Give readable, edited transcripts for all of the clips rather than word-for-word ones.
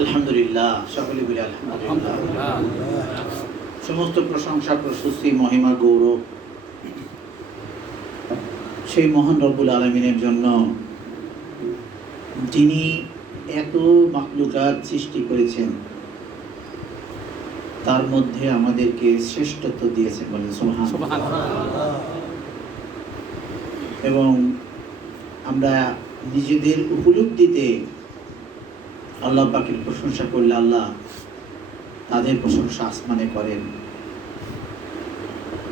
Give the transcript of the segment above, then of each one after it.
আলহামদুলিল্লাহ, সকলে বলে আলহামদুলিল্লাহ। সমস্ত প্রশংসা, প্রশস্তি, মহিমা, গৌরব সেই মহান রব্বুল আলামিনের জন্য, যিনি এত মাখলুকাত সৃষ্টি করেছেন, তার মধ্যে আমাদেরকে শ্রেষ্ঠত্ব দিয়েছেন, বলেন সুবহানাল্লাহ। এবং আমরা নিজেদের উপলব্ধিতে আল্লাহ পাকের প্রশংসা করলে আল্লাহ তাদের প্রশংসা আসমানে করেন।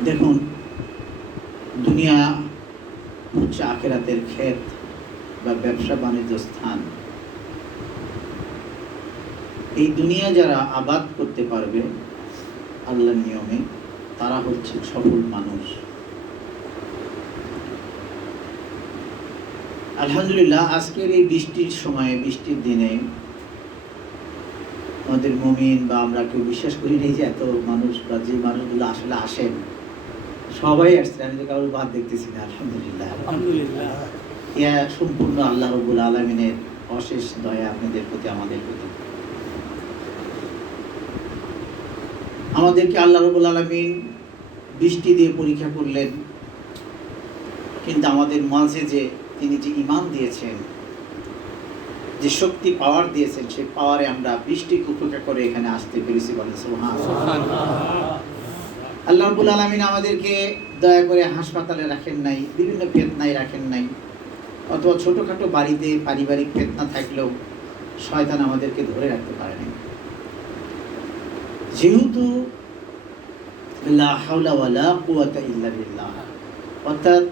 দেখুন, দুনিয়া হচ্ছে আখিরাতের ক্ষেত বা ব্যবসা বাণিজ্য স্থান। এই দুনিয়া যারা আবাদ করতে পারবে আল্লাহর নিয়মে, তারা হচ্ছে সফল মানুষ। আলহামদুলিল্লাহ, আজকের এই বৃষ্টির সময়ে, বৃষ্টির দিনে আমাদের মুমিন বা আমরা কেউ বিশ্বাস করি না যে এত মানুষ বা যে মানুষগুলো আসলে আসেন সবাই আসছে, আমি তো কারোর বাদ দেখতেছি না। আলহামদুলিল্লাহ, ইয়া সম্পূর্ণ আল্লাহ রাব্বুল আলামিনের অশেষ দয়া আপনাদের প্রতি, আমাদের প্রতি। আমাদেরকে আল্লাহ রাব্বুল আলামিন বৃষ্টি দিয়ে পরীক্ষা করলেন, কিন্তু আমাদের মাঝে যে তিনি যে ঈমান দিয়েছেন, যে শক্তি পাওয়ার দিয়েছেন, সেই পাওয়ারে আমরা বৃষ্টিকে উপেক্ষা করে এখানে আসতে পেরেছি, বলেন সুবহানাল্লাহ। আল্লাহ রাব্বুল আলামিন আমাদেরকে দয়া করে হাসপাতালে রাখেন নাই, বিভিন্ন ফিতনায় রাখেন নাই, অথবা ছোটখাটো বাড়িতে পারিবারিক ফিতনা থাকলেও শয়তান আমাদেরকে ধরে রাখতে পারে নাই। যেহেতু লা হাওলা ওয়ালা কুওয়াতা ইল্লা বিল্লাহ, অর্থাৎ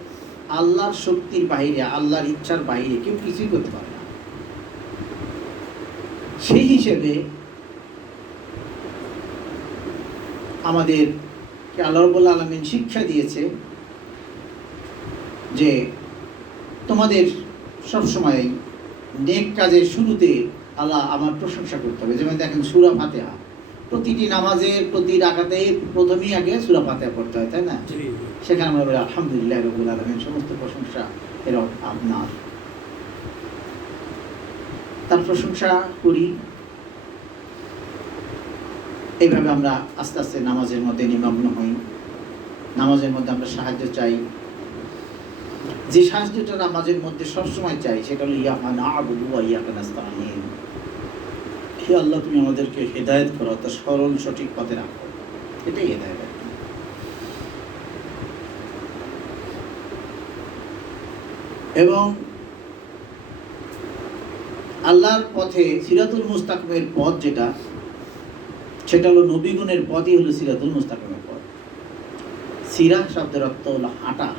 আল্লাহর শক্তির বাইরে, আল্লাহর ইচ্ছার বাইরে কেউ কিছুই করতে পারে না। সেই হিসেবে আমাদেরকে আল্লাহ রাব্বুল আলামিন শিক্ষা দিয়েছে যে তোমাদের সবসময় নেক কাজের শুরুতে আল্লাহ আমার প্রশংসা করতে হবে। যেমন দেখেন, সূরা ফাতিহা, প্রতিটি নামাজের প্রতি রাকাতে প্রথমেই আগে সূরা ফাতিহা পড়তে হয়, তাই না? সেখানে আমরা বলি আলহামদুলিল্লাহ রাব্বুল আলামিন, সমস্ত প্রশংসা এর আপনার। তার প্রশংসা করি। এইভাবে আমরা আস্তে আস্তে নামাজের মধ্যে নিমগ্ন হই। নামাজের মধ্যে আমরা সাহায্য চাই। যে সাহায্যটা নামাজের মধ্যে সবসময় চাই সেটা হলো ইয়াকা না'বুদু ওয়া ইয়াকা নাস্তাঈন। হে আল্লাহ, তুমি আমাদেরকে হেদায়েত করো, তা সরল সঠিক পথে রাখো। এটাই হেদায়েত। এবং আল্লাহর পথে সিরাতুল মুস্তাকিমের পথ যেটা, সেটা হলো নবীগণের পথই হলো সিরাতুল মুস্তাকিমের পথ। সিরা শব্দের অর্থ হলো হাঁটা,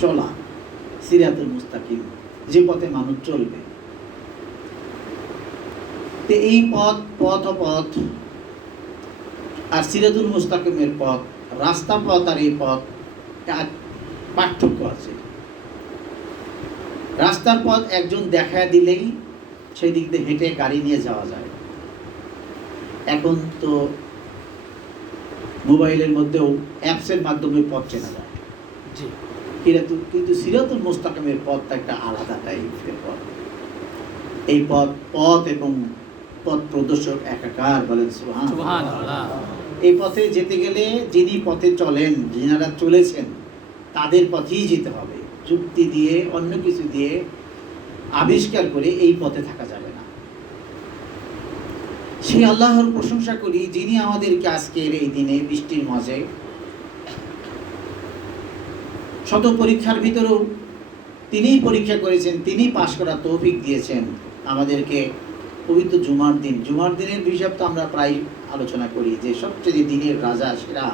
চলা। সিরাতুল মুস্তাকিম, যে পথে মানুষ চলবে। তো এই পথ আর সিরাতুল মুস্তাকিমের পথ, রাস্তা পথ আর এই পথ পার্থক্য আছে। রাস্তার পথ একজন দেখা দিলেই সেই দিক দিয়ে হেঁটে গাড়ি নিয়ে যাওয়া যায়। এখন তো মোবাইলের মধ্যেও অ্যাপসের মাধ্যমে পথ চেনা যায়। কিন্তু সিরাতুল মুস্তাকিমের পথটা একটা আলাদা টাইপের পথ। এই পথ এবং পথ প্রদর্শক একাকার, বলেন সুবহানাল্লাহ। এই পথে যেতে গেলে যিনি পথে চলেন, যিনারা চলেছেন, তাদের পথেই যেতে হবে। যুক্তি দিয়ে, অন্য কিছু দিয়ে আবিষ্কার করে এই পথে থাকা যাবে না। সেই আল্লাহর প্রশংসা করি, যিনি আমাদেরকে আজকের এই দিনে বৃষ্টির মাঝে শত পরীক্ষার ভিতরেও তিনিই পরীক্ষা করেছেন, তিনি পাশ করার তৌফিক দিয়েছেন আমাদেরকে। পবিত্র জুমার দিনের হিসাব তো আমরা প্রায় আলোচনা করি যে সবচেয়ে দিনের রাজা, সেরা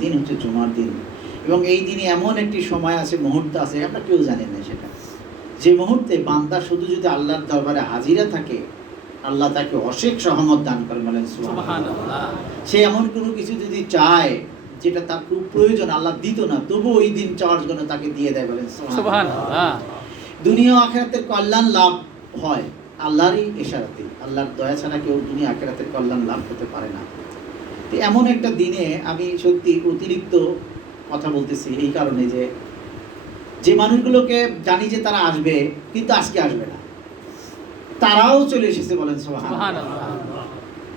দিন হচ্ছে জুমার দিন। এবং এই দিনে এমন একটি সময় আছে, মুহূর্ত আছে, আমরা কেউ জানেন না সেটা, যে মুহূর্তে বান্দা শুধু যদি আল্লাহর দরবারে হাজিরা থাকে, আল্লাহ তাকে অশেষ রহমত দান করেন, বলেন সুবহানাল্লাহ। সে এমন কোনো কিছু যদি চায় যেটা তার খুব প্রয়োজন, আল্লাহ দিত না, তবু ওই দিন চাওয়ার জন্য তাকে দিয়ে দেয়, বলেন সুবহানাল্লাহ। দুনিয়া আখিরাতের কল্যাণ লাভ হয় আল্লাহরই ইশারাতে। আল্লাহর দয়া ছাড়া কেউ দুনিয়া আখিরাতের কল্যাণ লাভ করতে পারে না। তো এমন একটা দিনে আমি সত্যি অতিরিক্ত কথা বলতেছি এই কারণে যে মানুষগুলোকে জানি যে তারা আসবে, কিন্তু আজকে আসবে না। তারাও চলে এসেছে, বলেন সুবহানাল্লাহ। সুবহানাল্লাহ।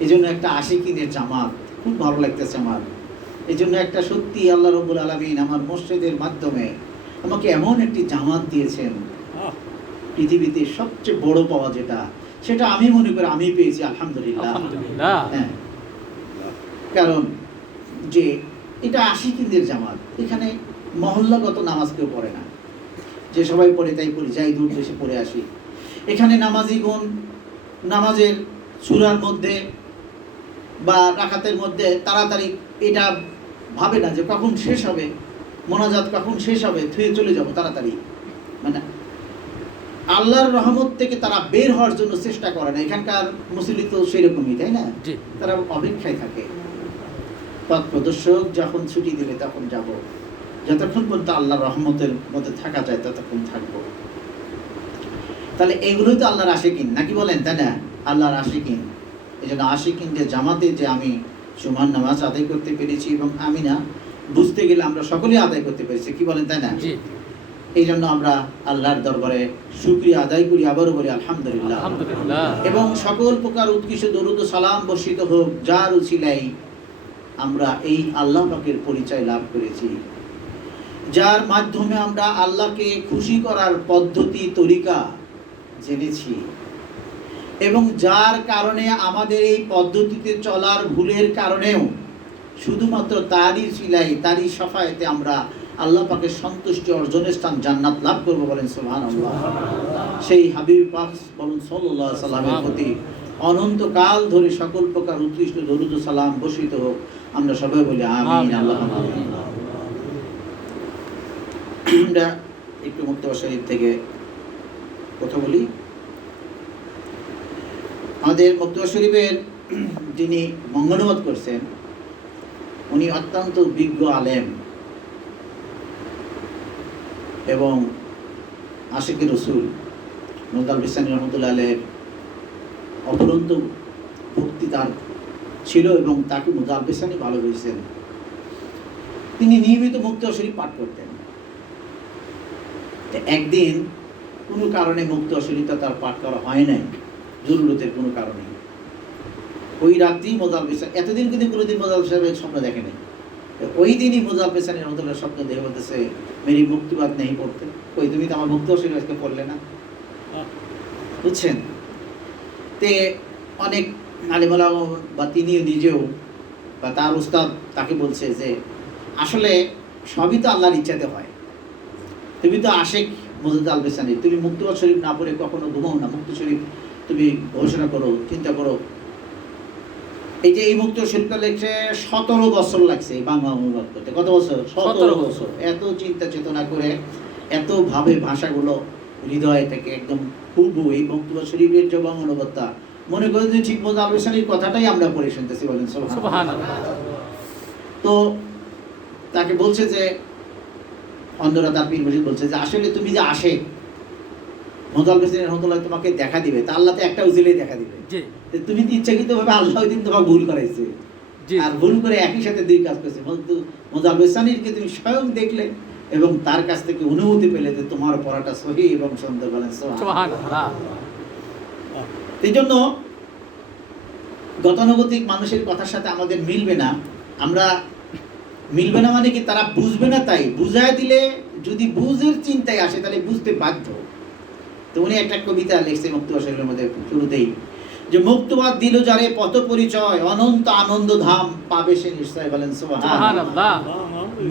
এই জন্য একটা আশিকিনের জামাত খুব ভালো লাগতেছে আমার। এই জন্য একটা সত্যি আল্লাহ রাব্বুল আলামিন আমার মসজিদের মাধ্যমে আমাকে এমন একটি জামাত দিয়েছেন, পৃথিবীতে সবচেয়ে বড় পাওয়া যেটা, সেটা আমি মনে করি আমি পেয়েছি, আলহামদুলিল্লাহ। আলহামদুলিল্লাহ। হ্যাঁ, কারণ যে এটা আশিকিনদের জামাত, এখানে মহল্লাগত নামাজ কেউ পড়ে না, যে সবাই পড়ে তাই পড়ি, যাই দূর দেশে পড়ে আসি। এখানে নামাজিগণ নামাজের সূরার মধ্যে বা রাকাতের মধ্যে তাড়াতাড়ি এটা ভাবে না যে কখন শেষ হবে, মোনাজাত কখন শেষ হবে, থুয়ে চলে যাব তাড়াতাড়ি, মানে আল্লাহর রহমত থেকে তারা বের হওয়ার জন্য চেষ্টা করে না। এখানকার মুসল্লি তো সেরকমই, তাই না? জি। তারা অপেক্ষায় থাকে, পথ প্রদর্শক যখন ছুটি দিলে তখন যাব, যতক্ষণ পর্যন্ত আল্লাহর রহমতের মধ্যে থাকা যায় ততক্ষণ থাকবো। তাহলে এগুলোই তো আল্লাহর আশিকিন, নাকি বলেন, তাই না? আল্লাহর আশিকিন। এই জন্য আশিকিনদের জামাতে যে আমি জুমার নামাজ আদায় করতে পেরেছি, এবং আমি না বুঝতে গেলে আমরা সকলেই আদায় করতে পেরেছি, কি বলেন, তাই না? জি। এই জন্য আমরা আল্লাহর দরবারে শুকরিয়া আদায় করি, আবারও বলি আলহামদুলিল্লাহ। আলহামদুলিল্লাহ। এবং সকল প্রকার উৎকৃষ্ট দরুদ ও সালাম বর্ষিত হোক যার উছিলাই আমরা এই আল্লাহ পাকের পরিচয় লাভ করেছি, যার মাধ্যমে আমরা আল্লাহকে খুশি করার পদ্ধতি তরিকা জেনেছি, এবং যার কারণে আমাদের এই পদ্ধতিতে চলার ভুলের কারণেও শুধুমাত্র তারই সিলাই, তারই সাফায়েতে আমরা আল্লাহ পাকের সন্তুষ্টি অর্জনের স্থান জান্নাত লাভ করবো, বলেন সুবহানাল্লাহ। সেই হাবিব পাক বলুন সাল্লাল্লাহু আলাইহি সাল্লামের প্রতি অনন্তকাল ধরে সকল প্রকার উৎকৃষ্ট দরুদ ও সালাম বর্ষিত হোক, আমরা সবাই বলি আমিন, আল্লাহুম্মা আমিন। আমরা একটু মুক্তবা শরীফ থেকে কথা বলি। আমাদের মুক্তবা শরীফের যিনি মঙ্গলানুবাদ করছেন উনি অত্যন্ত বিজ্ঞ আলেম এবং আশিকে রসুল মুদাল বিসানি রহমতুল্লাহ আলাইহির অপরন্ত ভক্তি তার ছিল, এবং তাকে মুদাল বিসানি ভালোবেসেছেন। তিনি নিয়মিত মুক্তবা শরীফ পাঠ করতেন। একদিন কোনো কারণে মুক্তবা শরীফটা তার পাঠ করা হয় নাই, জরুরতের কোনো কারণে। ওই রাত্রি মোজাল বিসানি, এতদিন কিন্তু কোনোদিন মোজাল সাহেবের স্বপ্ন দেখে নাই, ওই দিনই মোজাল বিসানি রহমতুল্লাহ স্বপ্ন দেখে বলতেছে মেরি মুক্তিবাদ নেই পড়তে, ওই তুমি তো আমার মুক্তবা শরীফ আজকে পড়লে না, বুঝছেন? তে অনেক আলেমুল বা তিনি নিজেও বা তার উস্তাদ তাকে বলছে যে আসলে সবই তো আল্লাহর ইচ্ছাতে হয়, তুমি তো আশেক মোজাল বিসানি, তুমি মুক্তবা শরীফ না পড়ে কখনো ঘুমাও না, মুক্ত শরীফ তুমি ঘোষণা করো, চিন্তা করো। এই যে এই মুক্তবা শরীফটা লিখছে 17 বছর লাগছে এই বাংলা অনুবাদ করতে। কত বছর? 17 বছর। এত চিন্তা চেতনা করে, এত ভাবে ভাষাগুলো হৃদয় থেকে একদম হুবহু এই মুক্তবা শরীফের যে বাংলা অনুবাদটা মনে করেন যে ঠিক মোজাল বিসানির কথাটাই আমরা পড়ে শুনতেছি, বলেন সুবহানাল্লাহ। তো তাকে বলছে যে অন্ধরা তার পীর মুর্শিদ বলছে যে আসলে তুমি যে আসে মোজাল বিসানি রহমতুল্লাহ তোমাকে দেখা দিবে, তা আল্লাহ তো একটা উজিলেই দেখা দিবে, তুমি তো ইচ্ছাকৃতভাবে আল্লাহ ওই দিন তোমাকে ভুল করাইছে, আর ভুল করে একই সাথে দুই কাজ করছে। মোজাল বিসানিরকে তুমি স্বয়ং দেখলে এবং তার কাছ থেকে অনুমতি পেলে যে তোমার পড়াটা সহি এবং সুন্দর, বলেন সুবহানাল্লাহ। এই জন্য গতানুগতিক মানুষের কথার সাথে আমাদের মিলবে না। আমরা মিলবে না মানে কি, তারা বুঝবে না, তাই বুঝায় দিলে যদি বুঝের চিন্তায় আসে তাহলে বুঝতে বাধ্য। তো উনি একটা কবিতা লিখছে মুক্তবা শরীফের মধ্যে শুরুতেই, যে মুক্তবাদ দিল যারে পথ পরিচয়, অনন্ত আনন্দ ধাম পাবে সে নিশ্চয়, বলেন সুবহানাল্লাহ।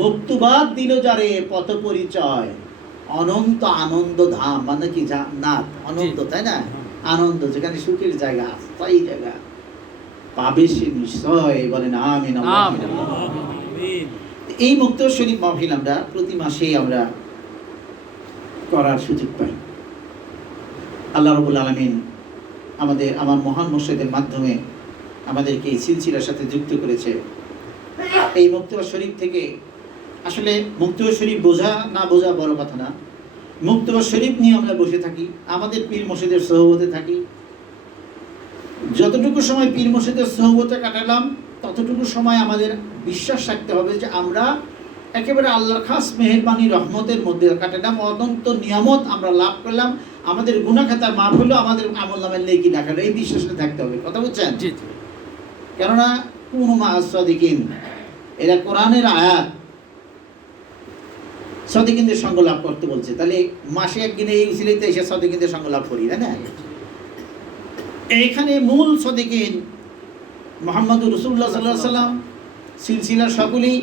মুক্তবাদ দিল যারে পথ পরিচয়, অনন্ত আনন্দ ধাম মানে কি জান্নাত, অনন্ত, তাই না? আনন্দ, যেখানে সুখের জায়গা, স্থায়ী জায়গা, পাবে সে নিশ্চয়, বলেন আমিন, আমিন। এই মুক্তবা শরীফ মাহফিল আমরা প্রতি মাসেই আমরা করার সুযোগ পাই। আল্লাহ রাব্বুল আলামিন আমার মহান মুর্শিদের মাধ্যমে আমাদেরকে এই সিলসিলার সাথে যুক্ত করেছে। এই মুক্তবা শরীফ থেকে আসলে মুক্তবা শরীফ বোঝা না বোঝা বড় কথা না, মুক্তবা শরীফ নিয়ে আমরা বসে থাকি, আমাদের পীর মুর্শিদের সোহবতে থাকি। যতটুকু সময় পীর মুর্শিদের সোহবতে কাটালাম ততটুকু সময় আমাদের বিশ্বাস রাখতে হবে যে আমরা একেবারে আল্লাহর খাস মেহেরবানি রহমতের মধ্যে কাটালাম, অনন্ত নিয়ামত আমরা লাভ করলাম, আমাদের গুনাহ খাতা মাফ হলো, আমাদের আমলনামায় নেকি লেখা হলো, এই বিশ্বাসটা থাকতে হবে। কথা বুঝছেন? কেননা কুনু মা'আস সাদিকিন, এরা কোরআনের আয়াত, সাদিকিনদের সঙ্গ লাভ করতে বলছে। তাহলে মাসে একদিনে এই উসিলাতে এসে সাদিকিনদের সঙ্গ লাভ করি, তাই না? এইখানে মূল সাদিকিন মুহাম্মদুর রাসূলুল্লাহ সাল্লাল্লাহু আলাইহি ওয়াসাল্লাম, সিলসিলার সকলেই,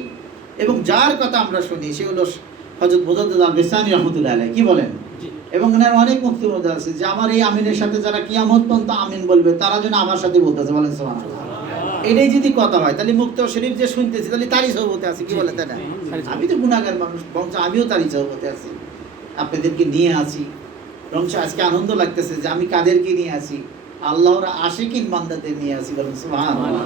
এবং যার কথা আমরা শুনি সে হলো হযরত মুজাদ্দিদ আল-বিসানি রাহমাতুল্লাহ আলাইহি। কি বলেন? এবং এনার অনেক মুক্তির মধ্যে আছে যে আমার এই আমিনের সাথে যারা কিয়ামত পর্যন্ত আমিন বলবে তারা যেন আমার সাথে বলতেছে, বলেন সুবহানাল্লাহ। এটাই যদি কথা হয় তাহলে মুক্ত শরীফ যে শুনতেছি তাহলে তারই সহবতে আছে। কি বলে? তাই না? আমি তো গুনাহগার মানুষ, বরঞ্চ আমিও তারই সহবতে আছি, আপনাদেরকে নিয়ে আছি। বরঞ্চ আজকে আনন্দ লাগতেছে যে আমি কাদেরকে নিয়ে আছি, আল্লাহর আশিকিন বান্দাদের নিয়ে আছি, বলেন সুবহানাল্লাহ।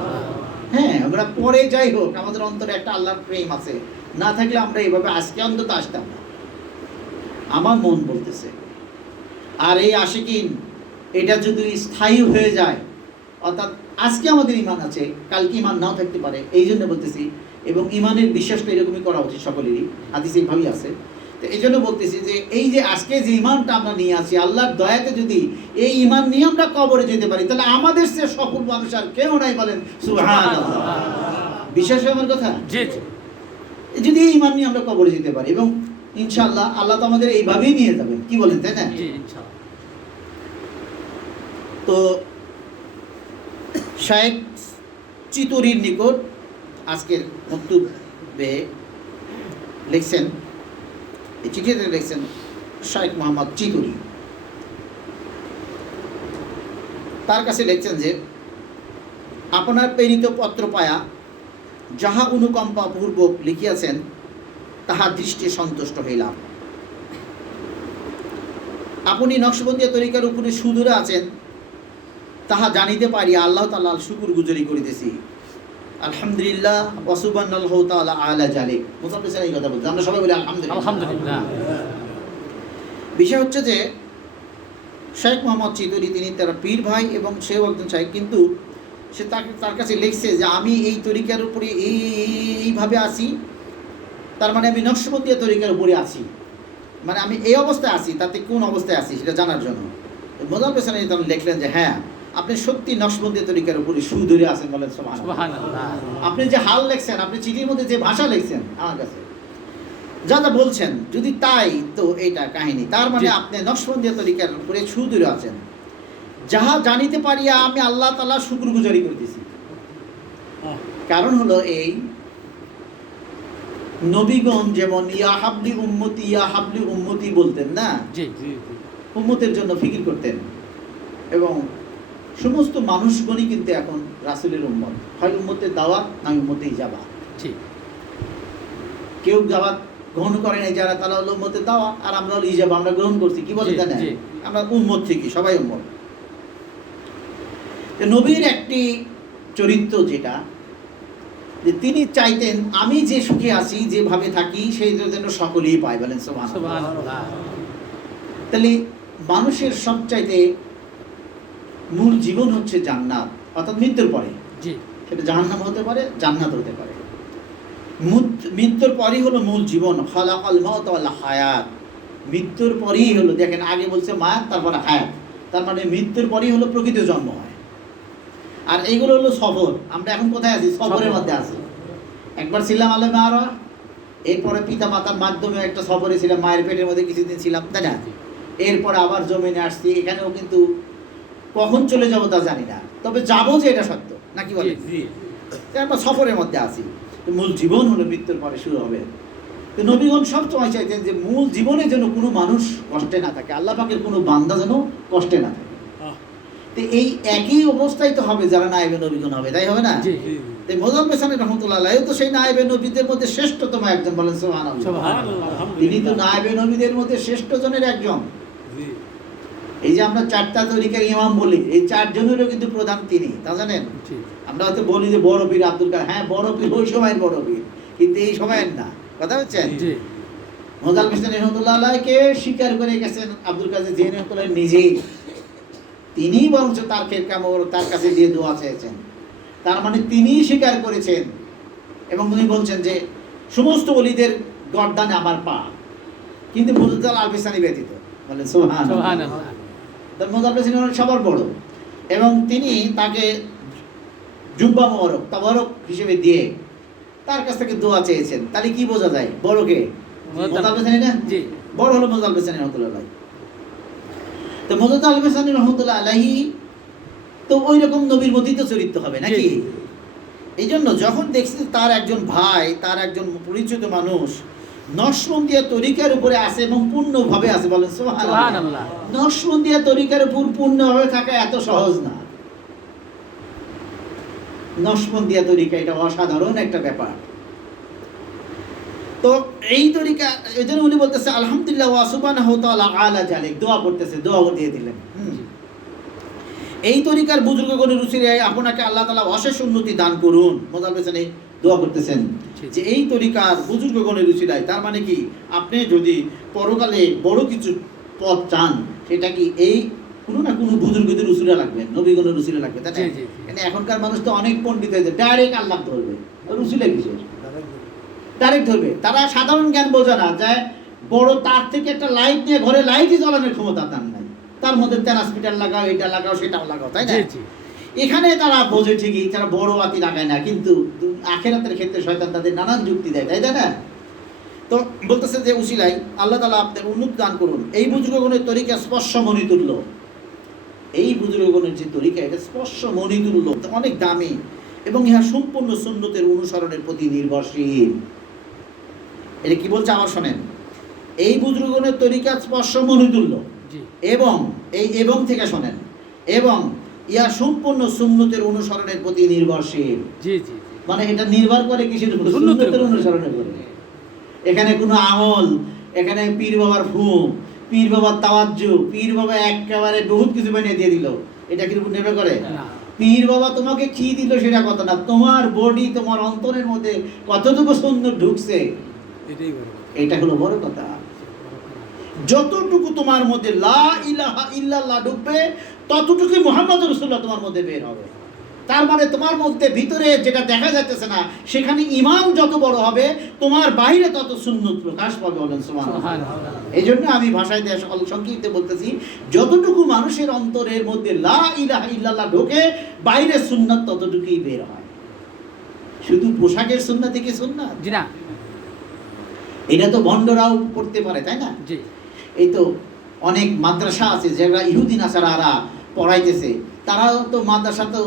হ্যাঁ, আমরা পরে যাই হোক আমাদের অন্তরে একটা আল্লাহর প্রেম আছে, না থাকলে আমরা এইভাবে আজকে অন্তত আসতাম না, আমার মন বলতেছে। আর এই আশিকিন এটা যদি স্থায়ী হয়ে যায়, অর্থাৎ আজকে আমাদের ঈমান আছে, কালকে ঈমান নাও থাকতে পারে, এই জন্য বলতেছি। এবং ঈমানের বিশ্বাসটা এরকমই করা উচিত সকলেরই, হাদিসে এইভাবেই আছে। তো এই জন্য বলতেছি যে এই যে আজকে যে ঈমানটা আমরা নিয়ে আছি, আল্লাহর দয়াতে যদি এই ঈমান নিয়ে আমরা কবরে যেতে পারি তাহলে আমাদের সে সফল মানুষ আর কেউ নাই, বলেন সুবহানাল্লাহ। বিশ্বাস আমার কথা? যদি এই ঈমান নিয়ে আমরা কবরে যেতে পারি, এবং ইনশাআল্লাহ আল্লাহ তো আমাদের এইভাবেই নিয়ে যাবেন। কি বলেন? তাই না? তো শায়েখ চিতুরির নিকট আজকের মক্তবে লিখছেন, এই চিঠিতে লিখছেন শায়েখ মোহাম্মদ চিতুরি। তার কাছে লিখছেন যে আপনার প্রেরিত পত্র পায়া যাহা অনুকম্পা পূর্বক লিখিয়াছেন তাহা দৃষ্টি সন্তুষ্ট হইলাম। আপনি নকশবন্দিয়া তরিকার উপরে সুদূরে আছেন তাহা জানিতে পারি আল্লাহ তাআলার শুকর গুজারি করিতেছি। আলহামদুলিল্লাহ ওয়া সুবহানাল্লাহু তাআলা আলা জালিক। মুতাব্বিস এই কথা বলতে আমরা সবাই বলি আলহামদুলিল্লাহ। বিষয় হচ্ছে যে শেখ মোহাম্মদ চিতুরি তিনি তার পীর ভাই এবং সেও একজন শাইখ, কিন্তু সে তার কাছে লিখছে যে আমি এই তরিকার উপরে এইভাবে আছি, তার মানে আমি নকশবন্দিয়া তরিকার উপরে আছি, মানে আমি এই অবস্থায় আছি, তাতে কোন অবস্থায় আছি সেটা জানার জন্য মুতাব্বিস তখন লিখলেন যে হ্যাঁ আপনি সত্যি নকশবন্দিয়া তরিকার উপরে সুদূরে আছেন, বলেন সুবহানাল্লাহ। আপনি যে হাল লিখছেন, আপনি চিঠির মধ্যে যে ভাষা লিখছেন আমার কাছে যা যা বলছেন, যদি তাই তো এটা কাহিনী, তার মানে আপনি নকশবন্দিয়া তরিকার উপরে সুদূরে আছেন। যাহা জানিতে পারিয়া আমি আল্লাহ তাআলা শুকরগুজারি করতেছি। কারণ হলো এই নবীগণ যেমন ইয়া হাবলি উম্মতি ইয়া হাবলি উম্মতি বলতেন না, উম্মতের জন্য ফিকির করতেন, এবং সমস্ত মানুষগণই কিন্তু এখন রাসূলের উম্মত, হয় উম্মতের দাওয়াত না উম্মতে ইজাবা। কেউ দাওয়াত গ্রহণ করে নাই যারা, তারা হলো উম্মতের দাওয়াত, আর আমরা হলো ইজাবা, আমরা গ্রহণ করছি। কি বলে? জানেন আমরা উম্মত থেকে সবাই উম্মত। নবীর একটি চরিত্র যেটা যে তিনি চাইতেন আমি যে সুখে আছি, যেভাবে থাকি, সেই যেন সকলেই পায়, বলেন সুবহানাল্লাহ। তাহলে মানুষের সবচাইতে মূল জীবন হচ্ছে জান্নাত, অর্থাৎ মৃত্যুর পরে। সেটা জাহান্নাম হতে পারে, জান্নাত হতে পারে। মৃত্যুর পরই হলো মূল জীবন। খালাকাল মাউত ওয়াল হায়াত, মৃত্যুর পরেই হলো, দেখেন আগে বলছে মায়াত তারপরে হায়াত, তার মানে মৃত্যুর পরেই হলো প্রকৃত জন্ম হয়। আর এইগুলো হলো সফর। আমরা এখন কোথায় আছি? সফরের মধ্যে আছি। একবার ছিলাম আলেমে আরা, এরপরে পিতা মাতার মাধ্যমে একটা সফরে ছিলাম, মায়ের পেটের মধ্যে কিছুদিন ছিলাম, তাই না? এরপরে আবার জমিনে আসছি, এখানেও কিন্তু কখন চলে যাবো তা জানি না, তবে যাবো যে এটা সত্য, নাকি বলে? আমরা সফরের মধ্যে আছি। মূল জীবন হলো মৃত্যুর পরে শুরু হবে। তো নবীগণ সবসময় চাইতেন যে মূল জীবনে যেন কোনো মানুষ কষ্টে না থাকে, আল্লাহ পাকের কোনো বান্দা যেন কষ্টে না থাকে। তো এই একই অবস্থায় তো হবে যারা নায়েবে নবীগণ হবে, তাই হবে না? মুতাব্বিস রাহমাতুল্লাহ আলাইহি তো সেই নায়েবে নবীদের মধ্যে শ্রেষ্ঠতম একজন, বলেন সুবহানাল্লাহ। তিনি তো নায়েবে নবীদের মধ্যে শ্রেষ্ঠ জনের একজন। এই যে আমরা চারটা তরিকার ইমাম বলি, এই চারজনেরও কিন্তু প্রধান তিনি, তা জানেন? আমরা হয়তো বলি যে বড় পীর আব্দুল কাদের, হ্যাঁ বড় পীর ওই সময়ের বড় পীর, কিন্তু এই সময়ের না। কথা হচ্ছেন? মুতাব্বিস রাহমাতুল্লাহ আলাইহিকে স্বীকার করে গেছেন আব্দুল কাদের জিলানী রাহমাতুল্লাহ নিজেই। তিনি বরঞ্চ তার খেরকামর তার কাছে দিয়ে দোয়া চেয়েছেন, তার মানে তিনিই স্বীকার করেছেন। এবং তিনি বলছেন যে সমস্ত ওলিদের গর্দানে আমার পা, কিন্তু মুজাদ্দিদ আল-বিসানি ব্যতীত। বলে সুবহানাল্লাহ। সুবহানাল্লাহ। তার মুদাল্লিস হলেন সবার বড়, এবং তিনি তাকে জুব্বা মোবারক তাবারক হিসেবে দিয়ে তার কাছ থেকে দোয়া চেয়েছেন। তাহলে কি বোঝা যায় বড়কে? মুদাল্লিস না? জি। বড় হলো মুদাল্লিস রহমতুল্লাহ আলাইহি। তো মুদাল্লিস রহমতুল্লাহ আলাইহি তো ওই রকম নবীর মতই তো চরিত্র হবে নাকি? এই জন্য যখন দেখছি তার একজন ভাই, তার একজন পরিচিত মানুষ নকশবন্দিয়া তরিকার উপরে আছে এবং পূর্ণভাবে আছে, বলেন সুবহানাল্লাহ। নকশবন্দিয়া তরিকার উপর পূর্ণভাবে থাকা এত সহজ না। নকশবন্দিয়া তরিকা এটা অসাধারণ একটা ব্যাপার। তো এই তরিকা, এই জন্য উনি বলতেছে আলহামদুলিল্লাহ ওয়া সুবহানাহু ওয়া তাআলা আলা জালিক, দোয়া করতেছে, দোয়া দিয়ে দিলেন। এই তরিকার বুজুর্গগণের উসিলায় আপনাকে আল্লাহ তাআলা অশেষ উন্নতি দান করুন। মোদাল্লিস দোয়া করতেছেন যে এই তরিকার বুজুর্গগণের উসিলায়, তার মানে কি আপনি যদি পরকালে বড় কিছু পথ চান, সেটা কি এই কোনো না কোনো বুজুর্গদের উসিলা লাগবে, নবীগণের উসিলা লাগবে, তাই না? মানে এখনকার মানুষ তো অনেক পণ্ডিত হয়েছে, ডাইরেক্ট আল্লাহ ধরবে, আর উসিলা কিসের? ডাইরেক্ট ধরবে। তারা সাধারণ জ্ঞান বোঝে না, যে বড় তার থেকে একটা লাইট নিয়ে ঘরে লাইটই জ্বালানোর ক্ষমতা তার নাই, তার মধ্যে ট্রান্সমিটার লাগাও, এটা লাগাও, সেটাও লাগাও, তাই না? এখানে তারা বোঝে ঠিকই, তারা বড় বাতি লাগায় না, কিন্তু আখিরাতের ক্ষেত্রে শয়তান তাদের নানান যুক্তি দেয়, তাই না? তো বলতেছে যে উসিলাই আল্লাহ তাআলা আপনাদের উন্নতি দান করুন। এই বুজুর্গগণের তরিকা স্পর্শ মণিতুল্য, এই বুজুর্গগণের যে তরিকা এটা স্পর্শ মণিতুল্য, অনেক দামি, এবং ইহা সম্পূর্ণ সুন্নতের অনুসরণের প্রতি নির্ভরশীল। এটা কি বলছে আবার শোনেন, এই বুজুর্গগণের তরিকা স্পর্শ মণিতুল্য, এবং এই এবং থেকে শোনেন, এবং ইয়া সম্পূর্ণ সুন্নতের অনুসরণের প্রতি নির্ভরশীল। জি জি, মানে এটা নির্ভর করে কিসের উপর? সুন্নতের অনুসরণের উপর। এখানে কোনো আমল, এখানে পীর বাবার ফুঁ, পীর বাবার তাওয়াজ্জু, পীর বাবা একেবারে বহুত কিছু বানিয়ে দিয়ে দিল, এটা কি উপর নির্ভর করে? পীর বাবা তোমাকে কি দিল সেটা কথা না, তোমার বডি, তোমার অন্তরের মধ্যে কতটুকু সুন্নত ঢুকছে, এটা হলো বড় কথা। যতটুকু তোমার মধ্যে লা ইলাহা ইল্লাল্লাহ ঢুকবে, ততটুকু মুহাম্মদ রাসূলুল্লাহ তোমার মধ্যে বের হবে। তার মানে তোমার মধ্যে ভিতরে যেটা দেখা যাচ্ছে না, সেখানে ঈমান যত বড় হবে, তোমার বাইরে তত সুন্নত প্রকাশ পাবে, বলেন সুবহানাল্লাহ। এই জন্য আমি ভাষায় দিয়ে সংক্ষিপ্ত বলতেছি, যতটুকু মানুষের অন্তরের মধ্যে লা ইলাহা ইল্লাল্লাহ ঢোকে, বাইরে সুন্নাত ততটুকুই বের হয়। শুধু পোশাকের সুন্নাত থেকে সুন্নাত জি না, এটা তো ভণ্ডরাও করতে পারে, তাই না? জি। এই তো অনেক মাদ্রাসা আছে যেগুলা ইহুদি নাসারারা পড়াইতেছে, তারাও তো মাদ্রাসা তো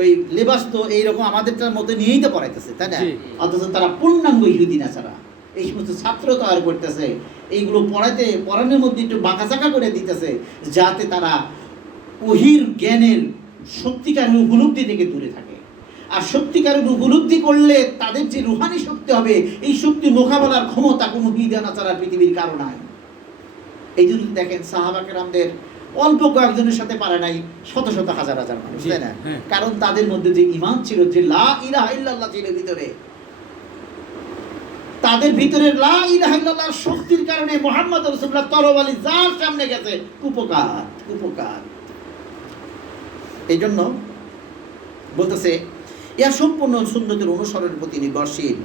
ওই লেবাস তো এইরকম আমাদেরটার মধ্যে নিয়েই তো পড়াইতেছে, তাই না? অথচ তারা পূর্ণাঙ্গ ইহুদি নাসারা, এই সমস্ত ছাত্র তৈরি করতেছে, এইগুলো পড়ানোর মধ্যে একটু বাঁকাচাকা করে দিতেছে, যাতে তারা ওহির জ্ঞানের সত্যিকারের উপলব্ধি থেকে দূরে থাকে। আর সত্যিকারের উপলব্ধি করলে তাদের যে রুহানি শক্তি হবে, এই শক্তি মোকাবেলার ক্ষমতা কোনো বিধান আচার পৃথিবীর কারো নাই। এই জন্য দেখেন সাহাবা কেরামদের অল্প কয়েকজনের সাথে পারে নাই শত শত হাজার হাজার মানুষ, তাই না? কারণ তাদের মধ্যে যে ঈমান ছিল, যে লা ইলাহা ইল্লাল্লাহ ছিল ভিতরে, তাদের ভিতরে লা ইলাহা ইল্লাল্লাহর শক্তির কারণে মুহাম্মদ রাসূলুল্লাহ তরবারি যার সামনে গেছে কুপকাত। এই জন্য বলতেছে ইয়া সম্পূর্ণ সুন্নতের অনুসরণের প্রতি নির্ভরশীল।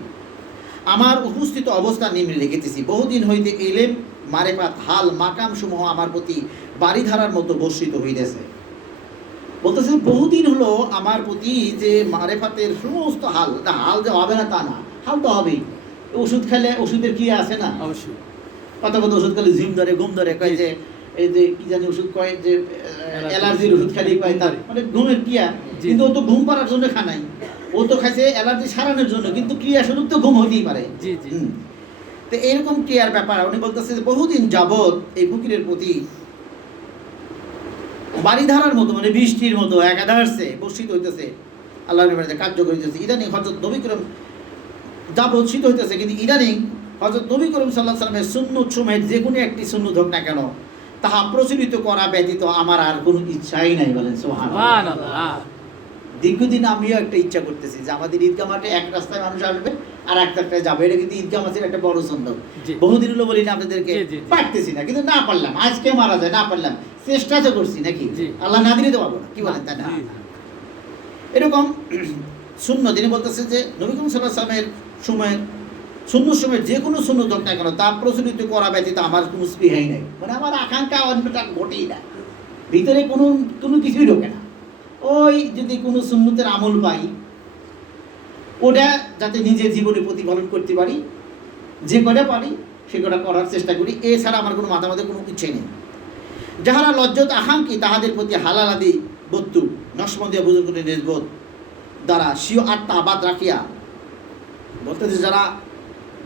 আমার উপস্থিত অবস্থা নিম্নে লিখিতেছি, বহুদিন হইতে ইলম মারেফাত হাল মাকাম সমূহ আমার প্রতি বাড়িধারার মতো বর্ষিত হইতেছে। বলতেছে বহুদিন হলো আমার প্রতি যে মারেফাতের সমস্ত হাল, না হাল যে হবে না তা না, হাল তো হবেই। ওষুধ খেলে ওষুধের কি আছে না, অবশ্যই কত ওষুধ খেলে ঝিম ধরে, ঘুম ধরে, কয় যে এই যে কি জানি ওষুধ কয় যে অ্যালার্জির ওষুধ খালি কয় তার মানে ঘুমের ক্রিয়া, কিন্তু ও তো ঘুম পাড়ার জন্য খানাই, ও তো খাইছে অ্যালার্জি সারানোর জন্য, কিন্তু ক্রিয়া স্বরূপ তো ঘুম হতেই পারে। তো এরকম ক্রিয়ার ব্যাপার উনি বলতেছে যে বহুদিন যাবৎ এই ফকিরের প্রতি বাড়িধারার মতো, মানে বৃষ্টির মতো একাধারছে বর্ষিত হইতেছে, আল্লাহর নিকটে কার্য করিতেছে। ইদানিং হযরত নবী করিম যাবৎ শীত হইতেছে, কিন্তু ইদানিং হযরত নবী করিম সাল্লাল্লাহু আলাইহি ওয়াসাল্লামের সুন্নত সময়ের যে কোনো একটি সুন্নত হোক না কেন, তাহা প্রচলিত করা ব্যতীত আমার আর কোনো ইচ্ছাই নাই, বলেন সুবহানাল্লাহ। দীর্ঘদিন আমিও একটা ইচ্ছা করতেছি যে আমাদের ঈদগাহ মাঠে এক রাস্তায় মানুষ আসবে আর এক রাস্তায় যাবে, এটা কিন্তু ঈদগাহ মাঠের একটা বড় সুন্নত। বহুদিন হলো বলি না আপনাদেরকে, পারতেছি না, কিন্তু না পারলাম, আজকে মারা যায় না পারলাম, চেষ্টা তো করছি নাকি, আল্লাহ না দিলে তো পাবো না, কি বলেন, তাই না? এরকম সুন্নত তিনি বলতেছে যে নবী করিম সাল্লাল্লাহু আলাইহি ওয়াসাল্লামের সময়ের সুন্নত সময় যে কোনো সুন্নত হোক না কেন তা প্রচলিত করা ব্যতীত আমার কোনো স্পৃহাই নেই, মানে আমার আকাঙ্ক্ষা অন্যটা ঘটেই না, ভিতরে কোনো কোনো কিছুই ঢোকে না। ওই যদি কোনো সুন্নতের আমল পাই ওটা যাতে নিজের জীবনে প্রতিফলন করতে পারি, যে কটা পারি সে কটা করার চেষ্টা করি, এছাড়া আমার কোনো মাথা কোনো ইচ্ছে নেই। যাহারা লজ্জত আকাঙ্ক্ষী তাহাদের প্রতি হালাল আদি বস্তু নসমন্দিয়া বুজুর্গের নিজবোধ দ্বারা স্বীয় আত্মা আবাদ রাখিয়া, বলতেছে যারা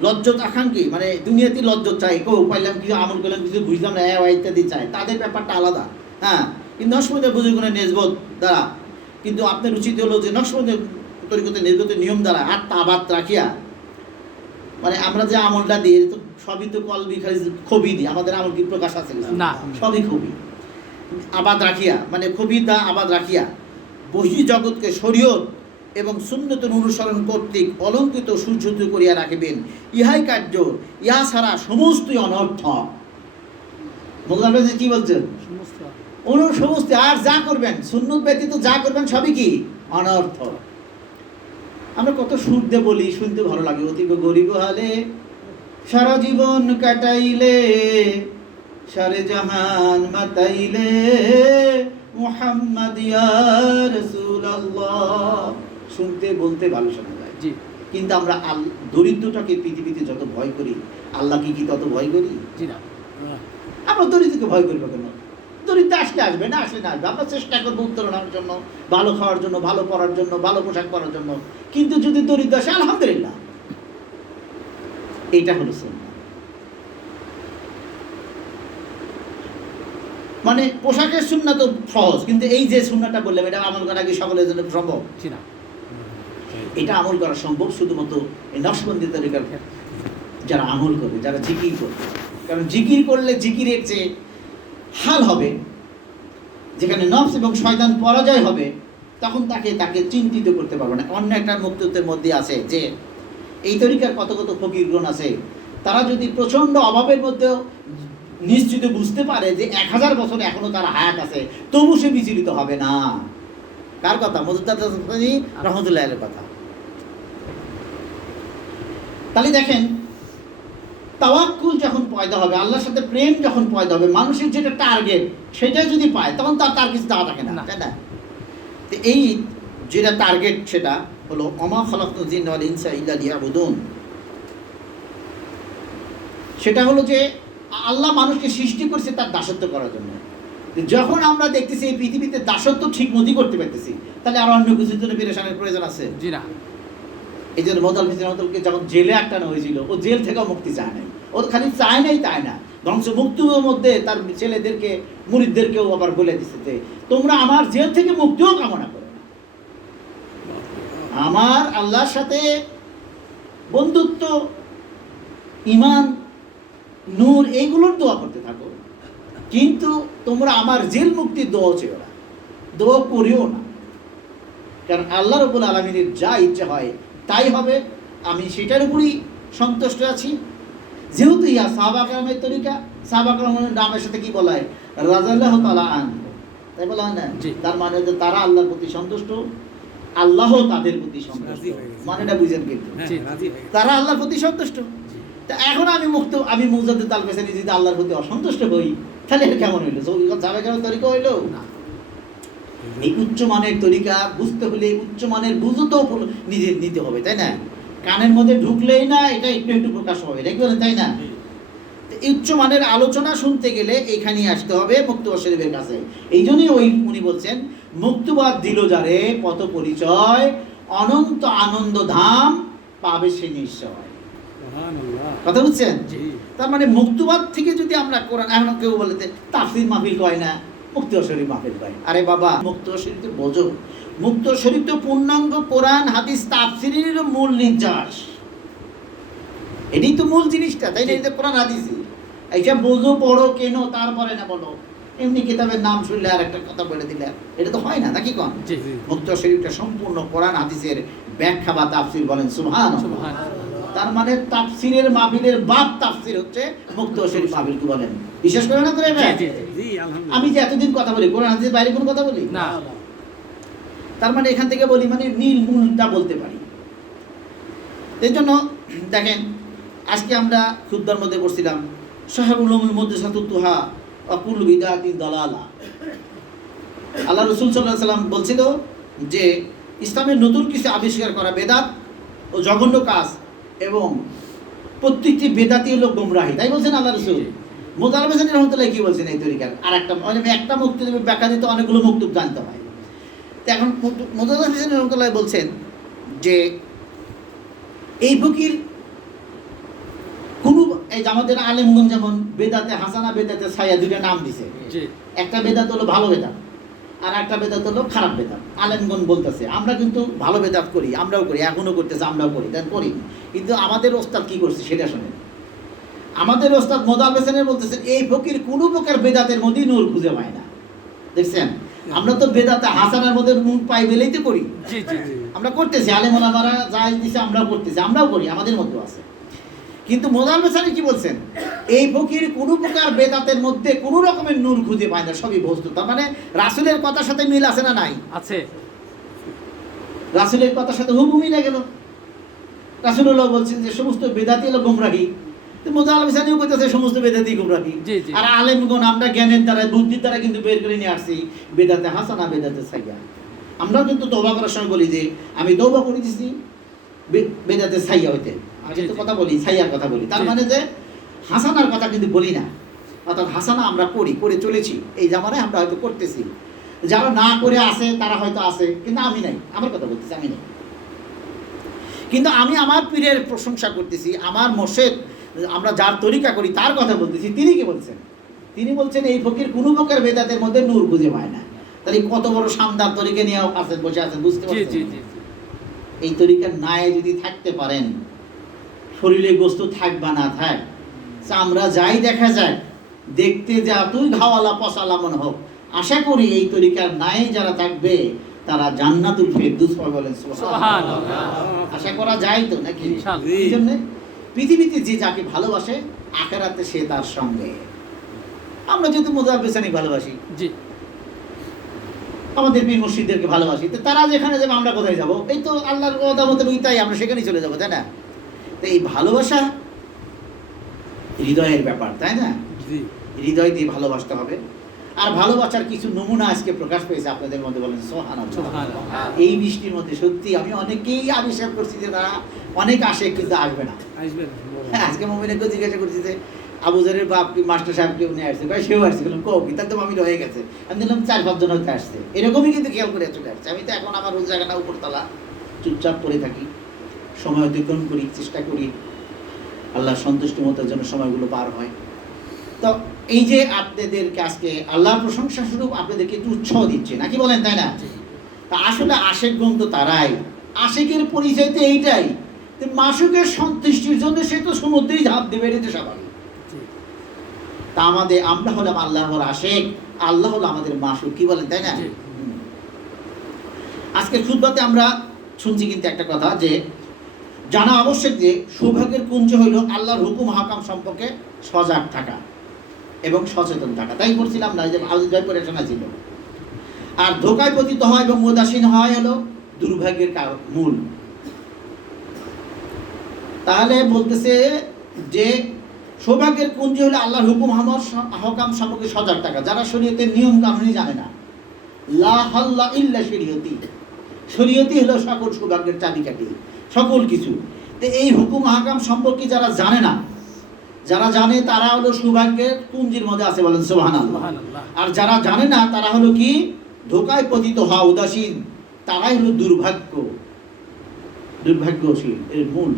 লজ্জত আকাঙ্ক্ষী মানে দুনিয়াতে লজ্জত চাই, কেউ পাইলাম কিছু আমল করলাম কিছু বুঝলাম না ইত্যাদি চায়, তাদের ব্যাপারটা আলাদা। হ্যাঁ, কিন্তু নসমন্দিয়া বুজুর্গের নিজবোধ দ্বারা, কিন্তু আপনার উচিত হলো যে নসমন্দিয়া তরিকতের নির্গত নিয়ম দ্বারা আত্মা আবাদ রাখিয়া, মানে আমরা যে আমলটা দিই তো সবই তো কলবি খালি খবি দিই, আমাদের আমল কি প্রকাশ আছে না, সবই খবি আবাদ রাখিয়া, মানে খবি দা আবাদ রাখিয়া বহি জগৎকে শরীয়ত এবং সুন্নতের অনুসরণ কর্তৃক অলঙ্কৃত সুসজ্জিত করিয়া রাখিবেন, ইহাই কার্য, ইহা ছাড়া সমস্তই অনর্থ। মোল্লা কি বলছেন? সমস্ত আর যা করবেন সুন্নত ব্যতীত যা করবেন সবই কি অনর্থ। আমরা কত সুর দিয়ে বলি, শুনতে ভালো লাগে, অতীব গরিব হালে সারা জীবন কাটাইলে সারে জাহান মাতাইলে মুহাম্মদ ইয়া রাসূলুল্লাহ, শুনতে বলতে ভালো শোনা যায় জি, কিন্তু আমরা দরিদ্রটাকে পৃথিবীতে যত ভয় করি আল্লাহকে কি তত ভয় করি? জি না, আমরা দরিদ্রকে ভয় করবো কেন? দরিদ্র আসলে আসবে, না আসলে না আসবে, আমরা চেষ্টা করবো উত্তরণের জন্য, ভালো খাওয়ার জন্য, ভালো পড়ার জন্য, ভালো পোশাক পরার জন্য, কিন্তু যদি দরিদ্র আসে আলহামদুলিল্লাহ, এইটা হলো সুন্নাহ। মানে পোশাকের সুন্নাহ তো সহজ, কিন্তু এই যে সুন্নাহটা বললাম এটা আমল করা কি সকলের জন্য সম্ভব? এটা আমল করা সম্ভব শুধুমাত্র এই নকশবন্দি তরিকার যারা আমল করবে, যারা জিকির করবে। কারণ জিকির করলে জিকিরের যে হাল হবে, যেখানে নফস এবং শয়তান পরাজয় হবে, তখন তাকে চিন্তিত করতে পারবে না। অন্য একটা মুক্তিত্বের মধ্যে আছে যে এই তরিকার কত কত ফকিরগণ আছে, তারা যদি প্রচণ্ড অভাবের মধ্যেও নিশ্চিত বুঝতে পারে যে 1000 বছর এখনো তারা হায়াত আছে, তবু সে বিচলিত হবে না। কার কথা? মজুদ্দার রহমতুল্লাহের কথা। তাহলে দেখেন, তাওয়াক্কুল যখন পয়দা হবে, আল্লাহর সাথে প্রেম যখন পয়দা হবে, মানুষের যেটা টার্গেট সেটা যদি পায়, তখন তার কিছু দাওয়া থাকে না, তাই না? তো এই যেটা টার্গেট সেটা হলো ওমা খালাকতুল জিন্না ওয়াল ইনসা ইল্লা লিয়াবুদুন। সেটা হলো যে আল্লাহ মানুষকে সৃষ্টি করেছে তার দাসত্ব করার জন্য। যখন আমরা দেখতেছি এই পৃথিবীতে দাসত্ব ঠিক মতোই করতে পারতেছি, তাহলে আর অন্য কিছুর জন্য পেরেশানের প্রয়োজন আছে? জি না। এই জন্য মোদাল ফিসকে যখন জেলে আটকানো হয়েছিল, ও জেল থেকেও মুক্তি চায় নাই, ও খালি চায় নাই তাই না, বরঞ্চ মুক্তির মধ্যে তার ছেলেদেরকে মুরিদদেরকেও আবার বলে দিচ্ছে যে তোমরা আমার জেল থেকে মুক্তিও কামনা করো না, আমার আল্লাহর সাথে বন্ধুত্ব, ঈমান, নূর এইগুলোর দোয়া করতে থাকো, কিন্তু তোমরা আমার জেল মুক্তির দোয়া চেও না, দোয়া করিও না। কারণ আল্লাহ রাব্বুল আলামিনের যা ইচ্ছা হয় তাই হবে, আমি সেটার উপরই সন্তুষ্ট আছি। যেহেতু ইয়া সাহাবা কেরামের তরিকা, সাহাবা কেরামের নামের সাথে কি বলা হয়? রাদিয়াল্লাহু তাআলা আনহু, তাই বলা হয় না? তার মানে যে তারা আল্লাহর প্রতি সন্তুষ্ট, আল্লাহ তাদের প্রতি সন্তুষ্ট, মানেটা বুঝেন? কিন্তু তারা আল্লাহর প্রতি সন্তুষ্ট। তা এখন আমি মুজাদ্দিদ আল কাসেমি যদি আল্লাহর প্রতি অসন্তুষ্ট হই, তাহলে এটা কেমন হইলো? সাহাবা কেরামের তরিকা হইলো না। এই উচ্চমানের তরিকা বুঝতে হলে উচ্চমানের বুঝো তো নিজে নিতে হবে, তাই না? কানের মধ্যে ঢুকলেই না এটা একটু একটু প্রকাশ হবে, এটা কি বলেন, তাই না? এই উচ্চমানের আলোচনা শুনতে গেলে এখানেই আসতে হবে মুক্তবা শরীফের কাছে। এই জন্যই উনি বলছেন, মুক্তবাদ দিল যারে পথ পরিচয়, অনন্ত আনন্দ ধাম পাবে সে নিশ্চয়। কথা বুঝছেন? তার মানে মুক্তবাদ থেকে যদি আমরা কোরআন, এখন কেউ বলে তাফসীর মাহফিল কয় না, মুক্তবা শরীফ মাহফিল কয়। আরে বাবা, মুক্তবা শরীফ তো বোঝো, মুক্তবা শরীফ তো পূর্ণাঙ্গ কোরআন হাদিস তাফসীরের মূল নির্যাস, এটাই তো মূল জিনিসটা, তাই না? এটা কোরআন হাদিসই, এইসব বোঝো, পড়ো, কেন, তারপরে না বলো এমনি কিতাবের নাম শুনলে আর একটা কথা বলে দিলে, এটা তো হয় না, নাকি কোন? মুক্তবা শরীফটা সম্পূর্ণ কোরআন হাদিসের ব্যাখ্যা বা তাফসীর, বলেন সুবহানাল্লাহ। তার মানে তাফসীরের মাহফিলের বাপ তাফসীর হচ্ছে মুক্তবা শরীফ মাহফিল, কি বলেন? বিশেষ করে না করে আমি যে এতদিন কথা বলি কোরআন হাদিসের বাইরে কোনো কথা বলি না, তার মানে এখান থেকে বলি, মানে নীল মূলটা বলতে পারি। এই জন্য দেখেন আজকে আমরা খুতবার মধ্যে পড়ছিলাম শাহরুল উলুমুল মুহদাসাতুহা ওয়া কুল্লু বিদআতিন দালালা। আল্লাহ রাসূল সাল্লাল্লাহু আলাইহি সাল্লাম বলছিল যে ইসলামের নতুন কিছু আবিষ্কার করা বেদাত ও জঘন্য কাজ, এবং প্রত্যেকটি বেদাতি হলো গোমরাহি, তাই বলছেন আল্লাহ রাসূল। মোতালেব হোসেন রহমতুল্লাহ কি বলছেন এই তরিকার আর একটা মুক্তি ব্যাখ্যা দিতে অনেকগুলো মুক্তব জানতে হয়। তো এখন মোতালেব হোসেন রহমতুল্লাহ বলছেন যে এই ফকির কোনো এই আমাদের আলেমগণ যেমন বেদাতে হাসানা বেদাতে সাইয়া দুইটা নাম দিছে, একটা বেদাত হলো ভালো বেদাত আর একটা বেদাত হলো খারাপ বেদাত। আলেমগণ বলতেছে আমরা কিন্তু ভালো বেদাত করি, আমরাও করি, এখনো করতেছে, আমরাও করি, তাই করি। কিন্তু আমাদের ওস্তাদ কি করছে সেটা শোনেন। আমাদের ওস্তাদ মোতালেব হোসেন বলতেছেন এই ফকির কোনো প্রকার বেদাতের মধ্যে নূর খুঁজে পায় না। দেখছেন, আমরা তো বেদাতে হাসানার মধ্যে মুখ পাই বলেই তো করি, আমরা করতেছি, আলেম ওলামারা জায়েজ দিছে আমরাও করতেছি, আমরাও করি, আমাদের মধ্যে আছে। কিন্তু মোতালেব হোসেন কি বলছেন, এই ফকির কোনো প্রকার বেদাতের মধ্যে কোনো রকমের নূর খুঁজে পায় না, সবই বস্তু। তার মানে রাসূলের কথার সাথে মিল আছে না নাই? আছে। রাসূলের কথার সাথে হুবহু মিলে গেল। রাসূলুল্লাহ বলছেন যে সমস্ত বেদাতি হলো গোমরাহি, তো মোতালেব হোসেনও কইতেছে সমস্ত বেদাতি গোমরাহি। আর আলেমগণ আমরা জ্ঞানের দ্বারা বুদ্ধির দ্বারা কিন্তু বের করে নিয়ে আসছি বেদাতে হাসানা বেদাতে সাইয়া। আমরাও কিন্তু তওবা করার সময় বলি যে আমি তওবা করে দিছি বেদাতে সাইয়া হইতে, আমি কিন্তু কথা বলি সাইয়ার কথা বলি, তার মানে যে হাসানার কথা কিন্তু বলি না। অর্থাৎ হাসানা আমরা করি, করে চলেছি, এই জামানায় আমরা হয়তো করতেছি, যারা না করে আসে তারা হয়তো আসে, কিন্তু আমি নাই, আমার কথা বলতেছি আমি নাই। কিন্তু আমি আমার পীরের প্রশংসা করতেছি, আমার মোর্শেদ আমরা যার তরিকা করি তার কথা বলতেছি। তিনি কি বলছেন? তিনি বলছেন এই ফকির কোনো প্রকার বেদাতের মধ্যে নূর খুঁজে পায় না। তাহলে কত বড় শানদার তরিকা নিয়ে আছেন, বসে আছেন, বুঝতে পারছেন? এই তরিকার নায়ে যদি থাকতে পারেন, শরীরে গোস্ত থাক বা না থাক, আমরা যাই দেখা যায়, দেখতে যা তুই ঘাওয়ালা পশালা মনে হোক, আশা করি এই তরিকার নায়ে যারা থাকবে তারা জান্নাতুল ফেরদৌস পাবে। বলেন সুবহানাল্লাহ। আশা করা যায় তো নাকি? এই জন্য পৃথিবীতে যে যাকে ভালোবাসে আখিরাতে সে তার সঙ্গে। আমরা যেহেতু মোতালেব হোসেনকে ভালোবাসি, জি, আমাদের পীর মুর্শিদদেরকে ভালোবাসি, তো তারা যেখানে যাবে আমরা কোথায় যাব? এই তো আল্লাহর ওয়াদা মোতাবেক তাই আমরা সেখানেই চলে যাব, তাই না? তো এই ভালোবাসা হৃদয়ের ব্যাপার, তাই না? হৃদয় দিয়ে ভালোবাসতে হবে। আর ভালোবাসার কিছু নমুনা আজকে প্রকাশ পেয়েছে আপনাদের মধ্যে। বলেন সুবহানাল্লাহ। এই বৃষ্টির মধ্যে সত্যি আমি অনেকেই আবিষ্কার করছি যে তারা অনেক আসে কিন্তু আসবে না। আজকে মুমিনকে জিজ্ঞাসা করছি যে আবু জারের বাপ কি মাস্টার সাহেবকে উনি আসছে, ভাই সেও আসছে, বললাম কও কি, তাহলে তো আমি রয়ে গেছে। আমি দেখলাম 4-5 জন হয়তো আসছে, এরকমই কিন্তু খেয়াল করে চলে আসছে। আমি তো এখন আমার ওই জায়গাটা উপরতলা চুপচাপ পড়ে থাকি, সময় অতিক্রম করি, চেষ্টা করি আল্লাহ সন্তুষ্টি মতো যেন সময়গুলো পার হয়। তো এই যে আপনাদেরকে আজকে আল্লাহর প্রশংসা স্বরূপ আপনাদেরকে একটু উৎসাহ দিচ্ছে নাকি, বলেন তাই না? তা আসলে আশেকগণ তো তারাই, আশেকের পরিচয় তো এইটাই, মাসুকের সন্তুষ্টির জন্য সে তো সমুদ্রেই ঝাঁপ দেবে, এটা তো স্বাভাবিক। তা আমরা হলাম আল্লাহর আশেক, আল্লাহ হলো আমাদের মাসুক, কি বলেন তাই না? আজকে খুতবাতে আমরা শুনছি কিন্তু একটা কথা যে জানা আবশ্যক যে সৌভাগ্যের কুঞ্জ হইল আল্লাহর হুকুম হাকাম সম্পর্কে সজাগ থাকা এবং সচেতন থাকা। তাই বলছিলাম না যে আলোচনা করে শোনা ছিল। আর ধোকায় পতিত হয় এবং উদাসীন হয় হলো দুর্ভাগ্যের মূল। তাহলে বলতেছে যে সৌভাগ্যের কুঞ্জ হলো আল্লাহর হুকুম হাকাম সম্পর্কে সজাগ থাকা। যারা শরীয়তের নিয়ম কানুনই জানে না, লা হাল্লা ইল্লা শরীয়তি, শরীয়তি হলো সকল সৌভাগ্যের চাবিকাঠি, সকল কিছু। তো এই হুকুম হাকাম সম্পর্কে যারা জানে না, যারা জানে তারা হলো সৌভাগ্যের পুঞ্জির মধ্যে আছে, বলেন সুবহানাল্লাহ। আর যারা জানে না তারা হলো কি ধোকায় পতিত হওয়া, উদাসীন, তারাই হলো দুর্ভাগ্যশীল এর মূল।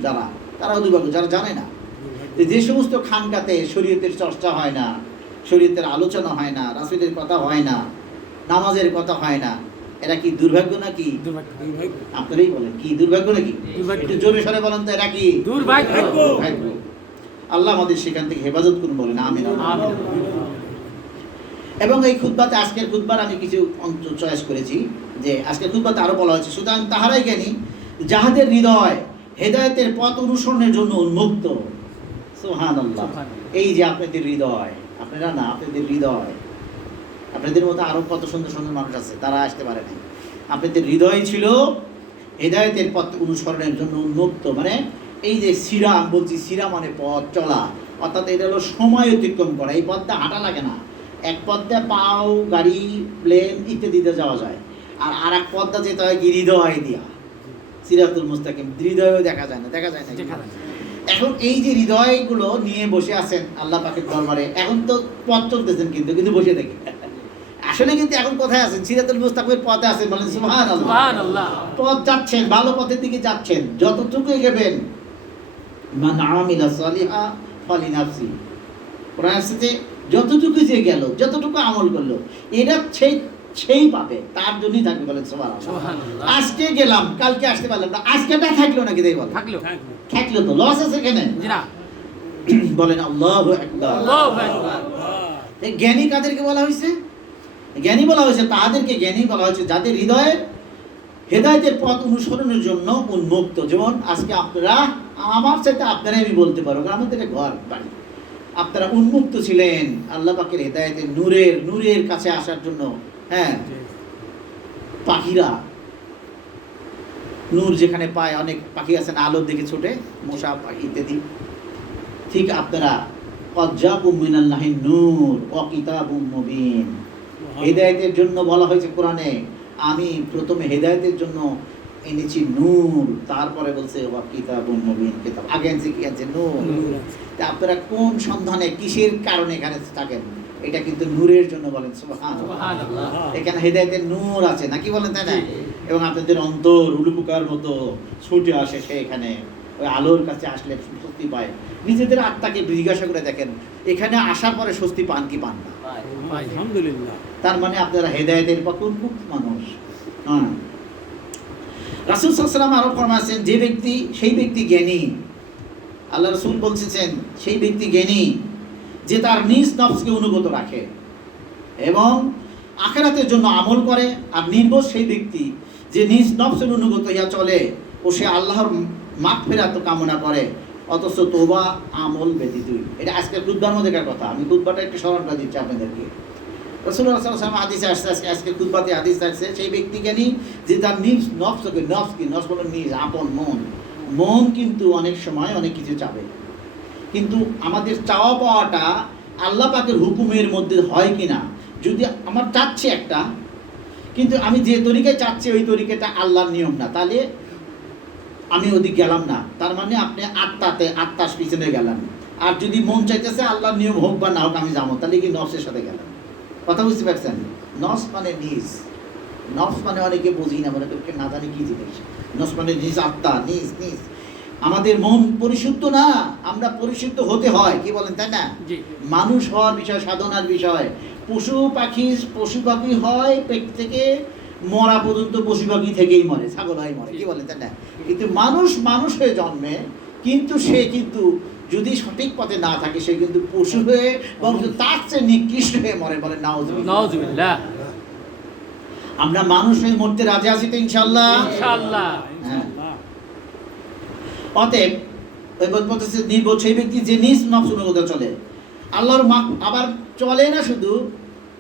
তারা দুর্ভাগ্য, যারা জানে না। যে সমস্ত খানকাতে শরীয়তের চর্চা হয় না, শরীয়তের আলোচনা হয় না, রাসূলের কথা হয় না, নামাজের কথা হয় না, এরা কি দুর্ভাগ্য নাকি? আপনারাই বলেন, কি দুর্ভাগ্য নাকি? একটু জোরে সরে বলেন তো, এরা কি দুর্ভাগ্য? আল্লাহ আমাদের সেখান থেকে হেফাজত করুন, বলেন আমিন। এবং এই খুতবাতে, আজকের খুতবার আমি কিছু অংশ চয়েস করেছি যে আজকের খুতবাতে আরো বলা হয়েছে, সুতরাং তাহারাই জ্ঞানী যাহাদের হৃদয় হেদায়েতের পথ অনুসরণের জন্য উন্মুক্ত। সুবহানাল্লাহ। এই যে আপনাদের হৃদয়, আপনারা না, আপনাদের হৃদয়, আপনাদের মতো আরো কত সুন্দর সুন্দর মানুষ আছে, তারা আসতে পারে না। আপনাদের হৃদয় ছিল হেদায়েতের পথ অনুসরণের জন্য উন্মুক্ত, মানে এই যে সিরাম বলছি, সিরা মানে পথ চলা, অর্থাৎ এটা হলো সময় অতিক্রম করা। এই পথটা হাঁটা লাগে না, এক পথটা পাও, গাড়ি, প্লেন ইত্যাদিতে যাওয়া যায়। আর এক পথটা যেতে হয় কি হৃদয় দিয়া, সিরাতুল মুস্তাকিম। হৃদয়ও দেখা যায় না, দেখা যায় না। এখন এই যে হৃদয়গুলো নিয়ে বসে আছেন আল্লাহ পাকের দরবারে, এখন তো পথ চলতেছেন কিন্তু বসে থেকে আসলে কিন্তু এখন কোথায় আছেন? সিরাতুল মুস্তাকিমের পথে আছেন, বলেন সুবহানাল্লাহ। পথ যাচ্ছেন, ভালো পথের দিকে যাচ্ছেন। যতটুকু এগোবেন, মান আমিলা সালিহা ফালিনাফসি, কোরআনের সাথে যতটুকু যে গেল, যতটুকু আমল করলো, এটা সেই পাবে, তার জন্যই থাকবে, বলেন সুবহানাল্লাহ। আজকে গেলাম, কালকে আসতে পারলাম না, আজকেটা থাকলো নাকি? দেই বলেন থাকলো তো লস আছে কেন? বলেন আল্লাহু আকবার। এই জ্ঞানী কাদেরকে বলা হয়েছে? জ্ঞানী বলা হয়েছে তাদেরকে, জ্ঞানী বলা হয়েছে যাদের হৃদয়ে হেদায়েতের পথ অনুসরণের জন্য উন্মুক্ত। যেমন আজকে আপনারা, আমার সাথে আপনারাই আমি বলতে পারবো, আমাদের ঘর বাড়ি, আপনারা উন্মুক্ত ছিলেন আল্লাহ পাকের হেদায়েতের নূরের কাছে আসার জন্য। হ্যাঁ, পাখিরা নূর যেখানে পায়, অনেক পাখি আছেন আলোর দিকে ছোটে, মশা পাখি ইত্যাদি, ঠিক আপনারা কজ্জাবুম মিনাল্লাহিন নূর ওয়া কিতাবুম মুবিন। হেদায়েতের জন্য বলা হয়েছে কোরআনে, আমি প্রথমে হেদায়েতের জন্য এনেছি নূর, তারপরে বলছে ওয়া কিতাবুম মুবিন। কিতাব আগে আনছে কি? আনছে নূর। তা আপনারা কোন সন্ধানে, কিসের কারণে এখানে থাকেন? এটা কিন্তু নূরের জন্য, বলেন সুবহানাল্লাহ। এখানে হেদায়েতের নূর আছে নাকি, বলেন তাই না? এবং আপনাদের অন্তর উলুপুকার মতো ছুটে আসে সেখানে, ওই আলোর কাছে আসলে স্বস্তি পায়। নিজেদের আত্মাকে জিজ্ঞাসা করে দেখেন, এখানে আসার পরে স্বস্তি পান কি পান না? আলহামদুলিল্লাহ। তার মানে আপনারা হেদায়েতের পথে উন্মুক্ত মানুষ। হ্যাঁ, রাসূল সাল্লাল্লাহু আলাইহি ওয়াসাল্লাম আরো ফরমায়েছেন, যে ব্যক্তি, সেই ব্যক্তি জ্ঞানী। আল্লাহ রাসূল বলছেন, সেই ব্যক্তি জ্ঞানী যে তার নিজ নফসকে অনুগত রাখে এবং আখিরাতের জন্য আমল করে। আর নির্বোধ সেই ব্যক্তি যে নিজ নফসের অনুগত হইয়া চলে ও সে আল্লাহর মাগফিরাত কামনা করে, অথচ তওবা আমল ব্যতীতই। এটা আজকের খুতবার মধ্যেকার কথা, আমি খুতবাটা একটু স্মরণটা দিচ্ছি আপনাদেরকে। রাসূলুল্লাহ সাল্লাল্লাহু আলাইহি ওয়াসাল্লাম হাদিসে আসছে, আজকে খুতবাতে হাদিস আসছে, সেই ব্যক্তি জ্ঞানী যে তার নিজ নফসকে, নফস বলে নিজ আপন মন কিন্তু অনেক সময় অনেক কিছু চাবে, কিন্তু আমাদের চাওয়া পাওয়াটা আল্লাহ পাকের হুকুমের মধ্যে হয় কিনা। যদি আমার চাচ্ছে একটা, কিন্তু আমি যে তরিকায় চাচ্ছি ওই তরিকাটা আল্লাহর নিয়ম না, তাহলে আমি ওদিকে গেলাম না, তার মানে আপনি আত্মার পিছনে গেলেন। আর যদি মন চাইতেছে আল্লাহর নিয়ম হোক বা না হোক আমি যাবো, তাহলে কি নফসের সাথে গেলাম। কথা বুঝতে পারছেন? নফস মানে নিজ, নফস মানে অনেকে বুঝি না, মানে না জানি কি জিনিস। নফস মানে নিজ আত্মা, নিজ। আমাদের মন পরিশুদ্ধ না, আমরা পরিশুদ্ধ হতে হয়, কি বলেন তাই না? মানুষ হওয়ার বিষয়, সাধনার বিষয়। পশু পাখি হয় পেট থেকে মরা পর্যন্ত, পশু পাখি থেকেই মরে, ছাগল হয় মরে, কি বলেন তাই না? কিন্তু মানুষ হয়ে জন্মে, কিন্তু সে কিন্তু যদি সঠিক পথে না থাকে, সে কিন্তু পশু হয়ে এবং তার চেয়ে নিকৃষ্ট হয়ে মরে, বলে নাউজুবিল্লাহ। আমরা মানুষ হয়ে মরতে রাজি আছি তো ইনশাআল্লাহ? হ্যাঁ। অতএব নির্বোধ সেই ব্যক্তি যে নিজ নফস অনুগত চলে, আল্লাহর আবার চলে না শুধু,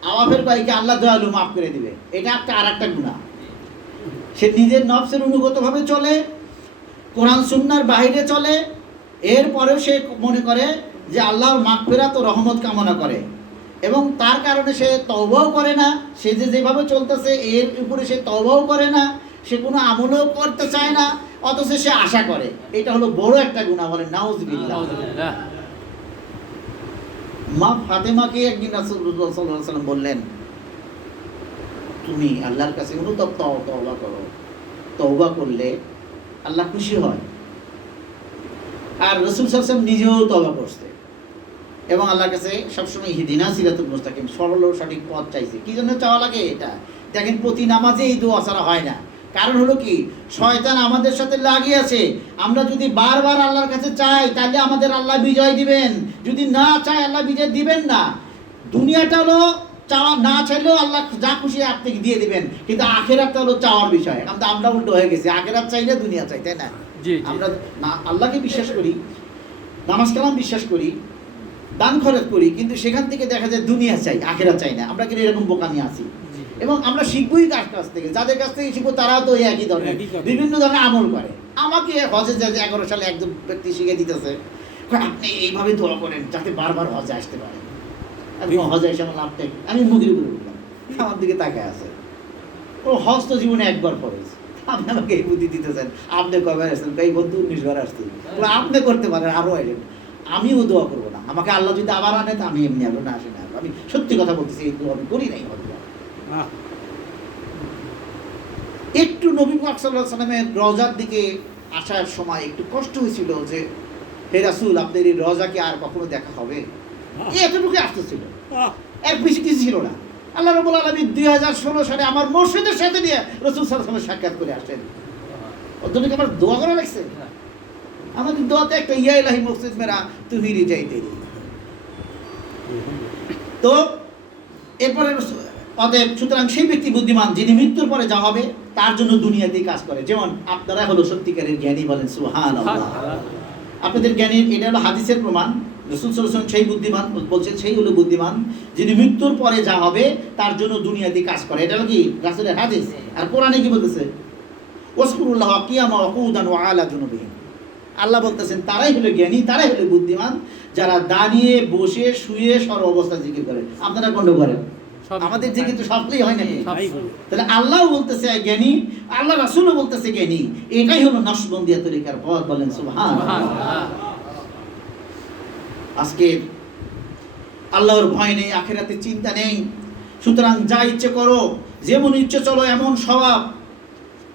আওয়াফের বাইকে আল্লাহ দয়ালু মাফ করে দিবে, এটা একটা আর একটা গুনাহ। সে নিজের নফসের অনুগতভাবে চলে, কোরআন সুন্নাহর বাইরে চলে, এরপরেও সে মনে করে যে আল্লাহর মাগফিরাত ও রহমত কামনা করে, এবং তার কারণে সে তওবাও করে না। সে যেভাবে চলতেছে এর উপরে সে তওবাও করে না, সে কোনো আমলও করতে চায় না, অথচ সে আশা করে। এটা হলো বড় একটা গুনাহ, বলেন নাউজুবিল্লাহ। মা ফাতেমাকে একদিন রাসূলুল্লাহ সাল্লাল্লাহু আলাইহি ওয়াসাল্লাম বললেন, তুমি আল্লাহর কাছে অনুতপ্ত তওবা করো, তওবা করলে আল্লাহ খুশি হয়। আর রাসূল সাল্লাল্লাহু আলাইহি ওয়াসাল্লাম নিজেও তওবা করতে এবং আল্লাহর কাছে সবসময় ইহদিনা সিরাতুল মুস্তাকিম, সরল ও সঠিক পথ চাইছে। কি জন্য চাওয়া লাগে এটা? দেখেন প্রতি নামাজে এই দোয়া ছাড়া হয় না। কারণ হলো কি, শয়তান আমাদের সাথে লাগিয়ে আছে। আমরা যদি বারবার আল্লাহর কাছে চাই, তাহলে আমাদের আল্লাহ বিজয় দিবেন, যদি না চাই আল্লাহ বিজয় দিবেন না। দুনিয়াটা হলো চাওয়া, না চাইলেও আল্লাহ যা খুশি আপনাকে দিয়ে দিবেন, কিন্তু আখেরাতটা হলো চাওয়ার বিষয়। আমরা উল্টো হয়ে গেছি, আখেরাত চাইলে দুনিয়া চাই, তাই না? আমরা আল্লাহকে বিশ্বাস করি, নামাজ কালাম বিশ্বাস করি, দান খরচ করি, কিন্তু সেখান থেকে দেখা যায় দুনিয়া চাই, আখেরাত চাই না। আমরা কিন্তু এরকম বোকামি আছি। এবং আমরা শিখবই কার কাছ থেকে, যাদের কাছ থেকে শিখবো তারাও তো একই ধরনের বিভিন্ন ধরনের আমল করে। আমাকে হজে যে 11 সালে একজন ব্যক্তি শিখে দিতেছে, আপনি এইভাবে দোয়া করেন যাতে বারবার হজে আসতে পারে। হজে এসে আমার লাভটা, আমি মুগরি করে উঠলাম, আমার দিকে তাকায় আছে। ও হজ তো জীবনে একবার করেছে, আপনি আমাকে এই বুদ্ধি দিতেছেন, আপনি কবে আসছেন? এই বন্ধু 19 বার আসছি। আপনি করতে পারেন, আরও আসেন, আমিও দোয়া করবো না। আমাকে আল্লাহ যদি আবার আনে তো আমি এমনি আলো না, আসে না। আমি সত্যি কথা বলতেছি, এই দোয়া আমি করি নাই। একটু নবী পাক সাল্লাল্লাহু আলাইহি ওয়াসাল্লামের রওজার দিকে আসার সময় একটু কষ্ট হয়েছিল যে, হে রাসূল, আপনার এই রওজা কি আর কখনো দেখা হবে? এতটুকু আসতেছিল, এর বেশি কিছু ছিল না। আল্লাহ রাব্বুল আলামিন 2016 সালে আমার মুর্শিদের সাথে নিয়ে রাসূল সাল্লাল্লাহু আলাইহি ওয়াসাল্লাম সাক্ষাৎ করে আসেন। ওর জন্য কি আমার দোয়া করা লাগছে? আমাদের দোয়াতে একটা ইয়া ইলাহি মকসিদ মেরা তুহিরি যাইতে। তো এরপরে অতএব সুতরাং সেই ব্যক্তি বুদ্ধিমান যিনি মৃত্যুর পরে যা হবে তার জন্য দুনিয়াতেই কাজ করে। যেমন আপনারা হলো সত্যিকারের জ্ঞানী, বলেন সুবহানাল্লাহ। আপনাদের জ্ঞানীর এটা হলো হাদিসের প্রমাণ। রাসূল সাল্লাল্লাহু আলাইহি ওয়াসাল্লাম সেই বুদ্ধিমান বলছেন, সেই হলো বুদ্ধিমান যিনি মৃত্যুর পরে যা হবে তার জন্য দুনিয়াতেই কাজ করে। এটা হলো কি রাসূলের হাদিস। আর কোরআনে কি বলতেছে? ওয়াসকুরুল্লাহ কিয়ামা ওয়া কুউদান ওয়া আলা জুনুবিহিম। আল্লাহ বলতেছেন তারাই হলো জ্ঞানী, তারাই হলো বুদ্ধিমান যারা দাঁড়িয়ে, বসে, শুয়ে সর্ব অবস্থায় জিকির করেন। আপনারা কোনটা করেন? আমাদের জিকির তো সবটাই হয় না। তাহলে আল্লাহও বলতেছে জ্ঞানী, আল্লাহ রাসূলও বলতেছে জ্ঞানী। এটাই হলো নকশবন্দিয়া তরিকার পথ, বলেন সুবহানাল্লাহ। আজকে আল্লাহর ভয় নেই, আখিরাতের চিন্তা নেই, সুতরাং যা ইচ্ছে করো, যেমন ইচ্ছে চলো, এমন স্বভাব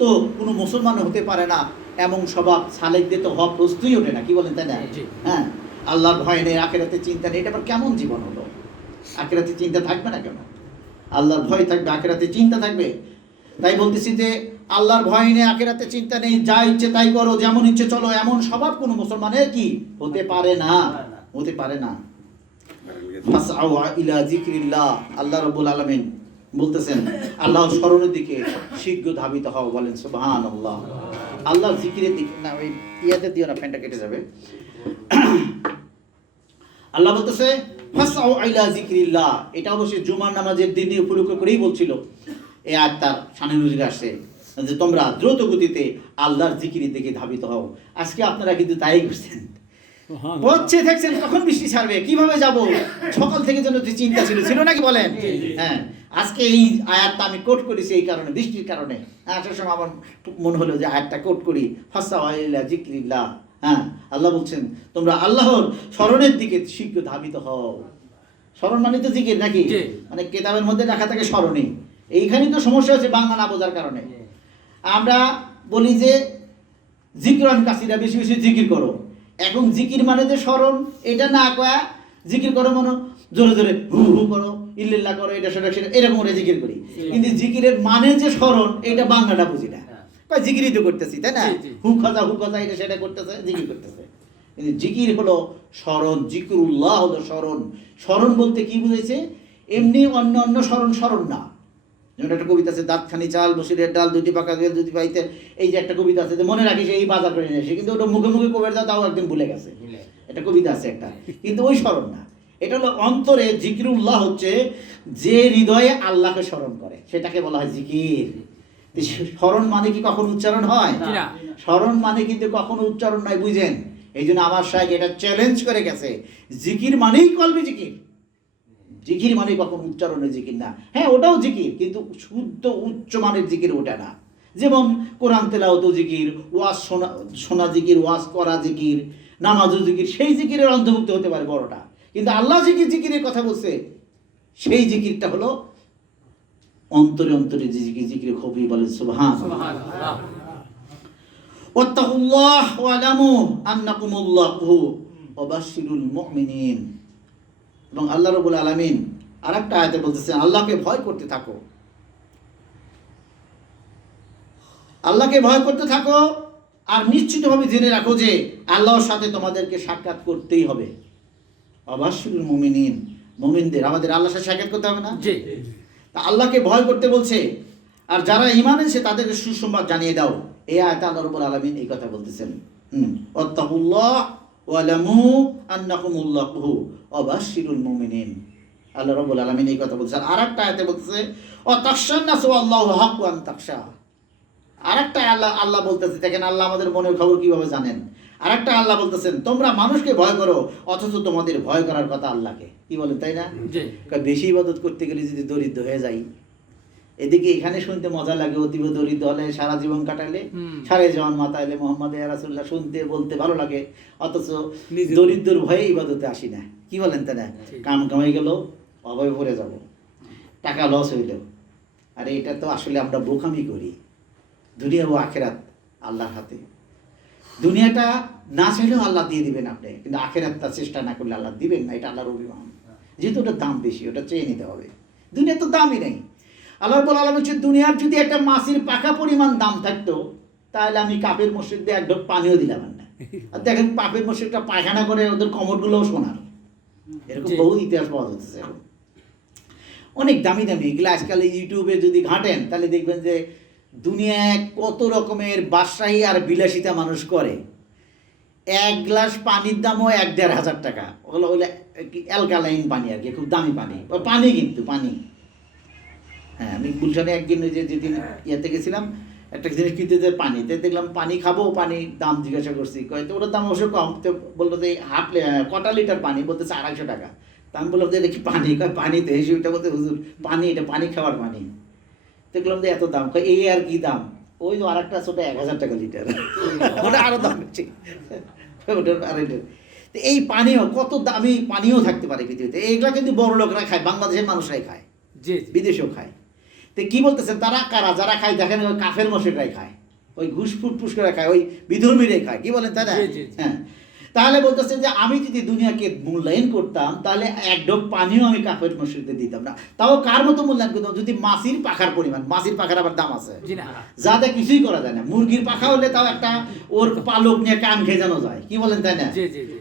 তো কোনো মুসলমান হতে পারে না। এমন স্বভাব সালেকদের তো হওয়া প্রস্তুতই ওঠে না, কি বলেন, তাই না? হ্যাঁ, আল্লাহর ভয় নেই, আখিরাতের চিন্তা নেই, এটা আবার কেমন জীবন হলো? আখিরাতের চিন্তা থাকবে না কেন? আল্লাহর ভয় থাকবে, আখিরাতের চিন্তা থাকবে। তাই বলতেছি যে আল্লাহর ভয় নেই, আখিরাতের চিন্তা নেই, যা ইচ্ছে তাই করো, যেমন ইচ্ছে চলো, এমন স্বভাব কোনো মুসলমানের কি হতে পারে না, হতে পারে না। ফাসআউ ইলা যিকরিল্লাহ, আল্লাহ রাব্বুল আলামিন বলতেছেন আল্লাহর স্মরণের দিকে শীঘ্র ধাবিত হও, বলেন সুবহানাল্লাহ। আল্লাহর জিকিরের দিকে না, ওই ইয়াতে দিও না, ফ্যানটা কেটে যাবে। আল্লাহ বলতেছে ফাসআউ ইলা যিকরিল্লাহ, এটা অবশ্যই জুমার নামাজের দিন উপলক্ষ করেই বলছিল। এই আয়াত তার শানে নজরে আসে যে তোমরা দ্রুত গতিতে আল্লাহর জিকিরের দিকে ধাবিত হও। আজকে আপনারা কিন্তু তাই করছেন, বলছে দেখছেন কখন বৃষ্টি ছাড়বে, কিভাবে যাব, সকাল থেকে যেন যে চিন্তা ছিল নাকি বলেন? হ্যাঁ, আজকে এই আয়াতটা আমি কোট করেছি এই কারণে, বৃষ্টির কারণে। আসার সময় আমার মনে হলো যে আয়াতটা কোট করি, ফাসআউ ইলা যিকরিল্লাহ। হ্যাঁ, আল্লাহ বলছেন তোমরা আল্লাহর স্মরণের দিকে শীঘ্র ধাবিত হও। স্মরণ মানে তো জিকির নাকি? মানে কেতাবের মধ্যে লেখা থাকে স্মরণে। এইখানেই তো সমস্যা হচ্ছে বাংলা না বোঝার কারণে। আমরা বলি যে জিকরান কাসিরা, বেশি বেশি জিকির করো। এখন জিকির মানে যে স্মরণ, এটা না কয়া জিকির করো মনে জোরে জোরে হু হু করো, ইল্লিল্লাহ করো, এটা সেটা সেটা এরকম করে জিকির করি। কিন্তু জিকিরের মানে যে স্মরণ, এটা বাংলাটা বুঝি না। জিকিরই তো করতেছি, তাই না? হু খাজা এটা সেটা করতেছে, জিকির করতেছে। কিন্তু জিকির হলো স্মরণ, জিকরুল্লাহ হলো স্মরণ। স্মরণ বলতে কি বুঝাইছে? এমনি অন্য অন্য স্মরণ না। যেমন একটা কবিতা আছে, দাঁতখানি চাল, বসিরের ডাল, দুটি পাকা গেল দুটি পাইতে, এই যে একটা কবিতা আছে যে মনে রাখিস এই বাজার করে নিয়ে এসে, কিন্তু ওটা মুখে মুখে কবির দাও, তাও একদিন ভুলে গেছে। এটা কবিতা আছে একটা, কিন্তু ওই স্মরণ না। এটা হলো অন্তরে জিকিরুল্লাহ, হচ্ছে যে হৃদয়ে আল্লাহকে স্মরণ করে সেটাকে বলা হয় জিকির। স্মরণ মানে কি কখনো উচ্চারণ হয়? স্মরণ মানে কিন্তু কখনো উচ্চারণ নয়, বুঝেন? এই জন্য আমার সাহেব এটা চ্যালেঞ্জ করে গেছে, জিকির মানেই কলবে জিকির। জিকির মানে কখন উচ্চারণের জিকির না। হ্যাঁ, ওটাও জিকির, কিন্তু শুদ্ধ উচ্চ মানের জিকির ওটা না। যেমন কোরআন তেলাওয়াত জিকির, ওয়াজ শোনা জিকির, ওয়াজ করা জিকির, নামাজও জিকির, সেই জিকিরের অন্তর্ভুক্ত হতে পারে বড়টা। কিন্তু আল্লাহ জিকিরের কথা বলছে, সেই জিকিরটা হলো অন্তরে অন্তরে যে জিকির খুবই, বলেন সুবহানাল্লাহ। ওয়াত্তাকুল্লাহ ওয়া আলামু আন্নাকুমুল্লাহু ওয়া বাশশিরুল মুমিনিন। এবং আল্লাহ রাব্বুল আলামিন আরেকটা আয়াতে বলতেছেন আল্লাহকে ভয় করতে থাকো, আল্লাহকে ভয় করতে থাকো, আর নিশ্চিতভাবে জেনে রাখো যে আল্লাহর সাথে তোমাদেরকে সাক্ষাৎ করতেই হবে। ওয়াবাশশিরুল মুমিনিন, মুমিনদের আমাদের আল্লাহর সাথে সাক্ষাৎ করতে হবে না? জি। তা আল্লাহকে ভয় করতে বলছে, আর যারা ঈমান এনেছে তাদেরকে সুসংবাদ জানিয়ে দাও। এই আয়াতে আল্লাহ রাব্বুল আলামিন এই কথা বলতেছেন। ওয়াত্তাকুল্লাহ ওয়া আলামু আন্নাকুমুল্লাহু ওয়া বাশশিরুল মুমিনিন। আল্লাহ রাব্বুল আলামিন এই কথা বলছেন। আর একটা আয়াতে বলতেছে ও তাখশান্নাসু আল্লাহু হাক্কু আন তাখশা। আর একটা আল্লাহ বলতেছে, দেখেন আল্লাহ আমাদের মনের খবর কিভাবে জানেন। আর একটা আল্লাহ বলতেছেন তোমরা মানুষকে ভয় করো অথচ তোমাদের ভয় করার কথা আল্লাহকে। কি বলেন, তাই না? বেশি ইবাদত করতে গেলে যদি দরিদ্র হয়ে যাই, এদিকে এখানে শুনতে মজা লাগে, অতীব দরিদ্র হলে সারা জীবন কাটালে সারে জীবন মাতাইলে মোহাম্মদ রাসূলুল্লাহ শুনতে বলতে ভালো লাগে, অথচ দরিদ্র ভয়ে ইবাদতে আসি না। কি বলেন, তাই না? কাম কামাই গেল, অভাবে পড়ে যাব, টাকা লস হইল। আর এটা তো আসলে আমরা বোকামি করি। দুনিয়া ও আখেরাত আল্লাহর হাতে। দুনিয়াটা না চাইলেও আল্লাহ দিয়ে দিবেন আপনি, কিন্তু আখেরাতটা চেষ্টা না করলে আল্লাহ দিবেন না। এটা আল্লাহর অভিমান, যেহেতু ওটার দাম বেশি, ওটা চেয়ে নিতে হবে। দুনিয়া তো দামই নেই। আল্লাহ রাব্বুল আলামিন বলছেন দুনিয়ার যদি একটা মাছির পাখা পরিমাণ দাম থাকতো তাহলে আমি কাপের মসজিদ দিয়ে এক ঢোক পানিও দিলাম না। আর দেখেন পাপের মসজিদটা পায়খানা করে ওদের কমরগুলোও সোনার, এরকম বহু ইতিহাস পাওয়া যাচ্ছে। অনেক দামি দামি এগুলো আজকাল ইউটিউবে যদি ঘাঁটেন তাহলে দেখবেন যে দুনিয়ায় কত রকমের বাদশাহী আর বিলাসিতা মানুষ করে। এক গ্লাস পানির দামও ১-১.৫ টাকা। ওগুলো ওগুলো অ্যালকালাইন পানি আর কি, খুব দামি পানি। পানি কিন্তু পানি। হ্যাঁ, আমি গুলশানে একদিন ওই যেদিন ইয়েতে গেছিলাম একটা জিনিস কিনতে যে পানিতে দেখলাম পানি খাবো, পানি দাম জিজ্ঞাসা করছি, তো ওটার দাম অবশ্য কম। তো বললো যে কটা লিটার পানি, বলতেছে ২৫০ টাকা। তা আমি বললাম যে দেখি পানি, পানিতে হেসে ওইটা বলতে হুজুর পানি, এটা পানি খাওয়ার পানি। দেখলাম যে এত দাম, এই আর কি দাম, ওই তো আর একটা ছোটো ১,০০০ টাকা লিটার, ওটা আরো দাম বেশি ওটার আরেকটা। তো এই পানীয় কত দামি পানীয় থাকতে পারে পৃথিবীতে, এইগুলা কিন্তু বড় লোকরা খায়, বাংলাদেশের মানুষরাই খায়, বিদেশেও খায়। তো কি বলতেছেন তারা কারা? যারা খায় দেখেন ওই কাফের মশাইরাই খায়, ওই ঘুষ ফুটফুস করে খায়, ওই বিধর্মীরাই খায়। কি বলেন, তাই না? হ্যাঁ, তাহলে বলতেছেন যে আমি যদি দুনিয়াকে মূল্যায়ন করতাম তাহলে এক ঢোক পানিও আমি কাফের মসজিদে দিতাম না। তাও কার মতো মূল্যায়ন করতাম? যদি মাছির পাখার পরিমাণ, মাছির পাখার আবার দাম আছে, যাতে কিছুই করা যায় না। মুরগির পাখা হলে তাও একটা ওর পালক নিয়ে কান খেজানো যায়। কি বলেন, তাই না?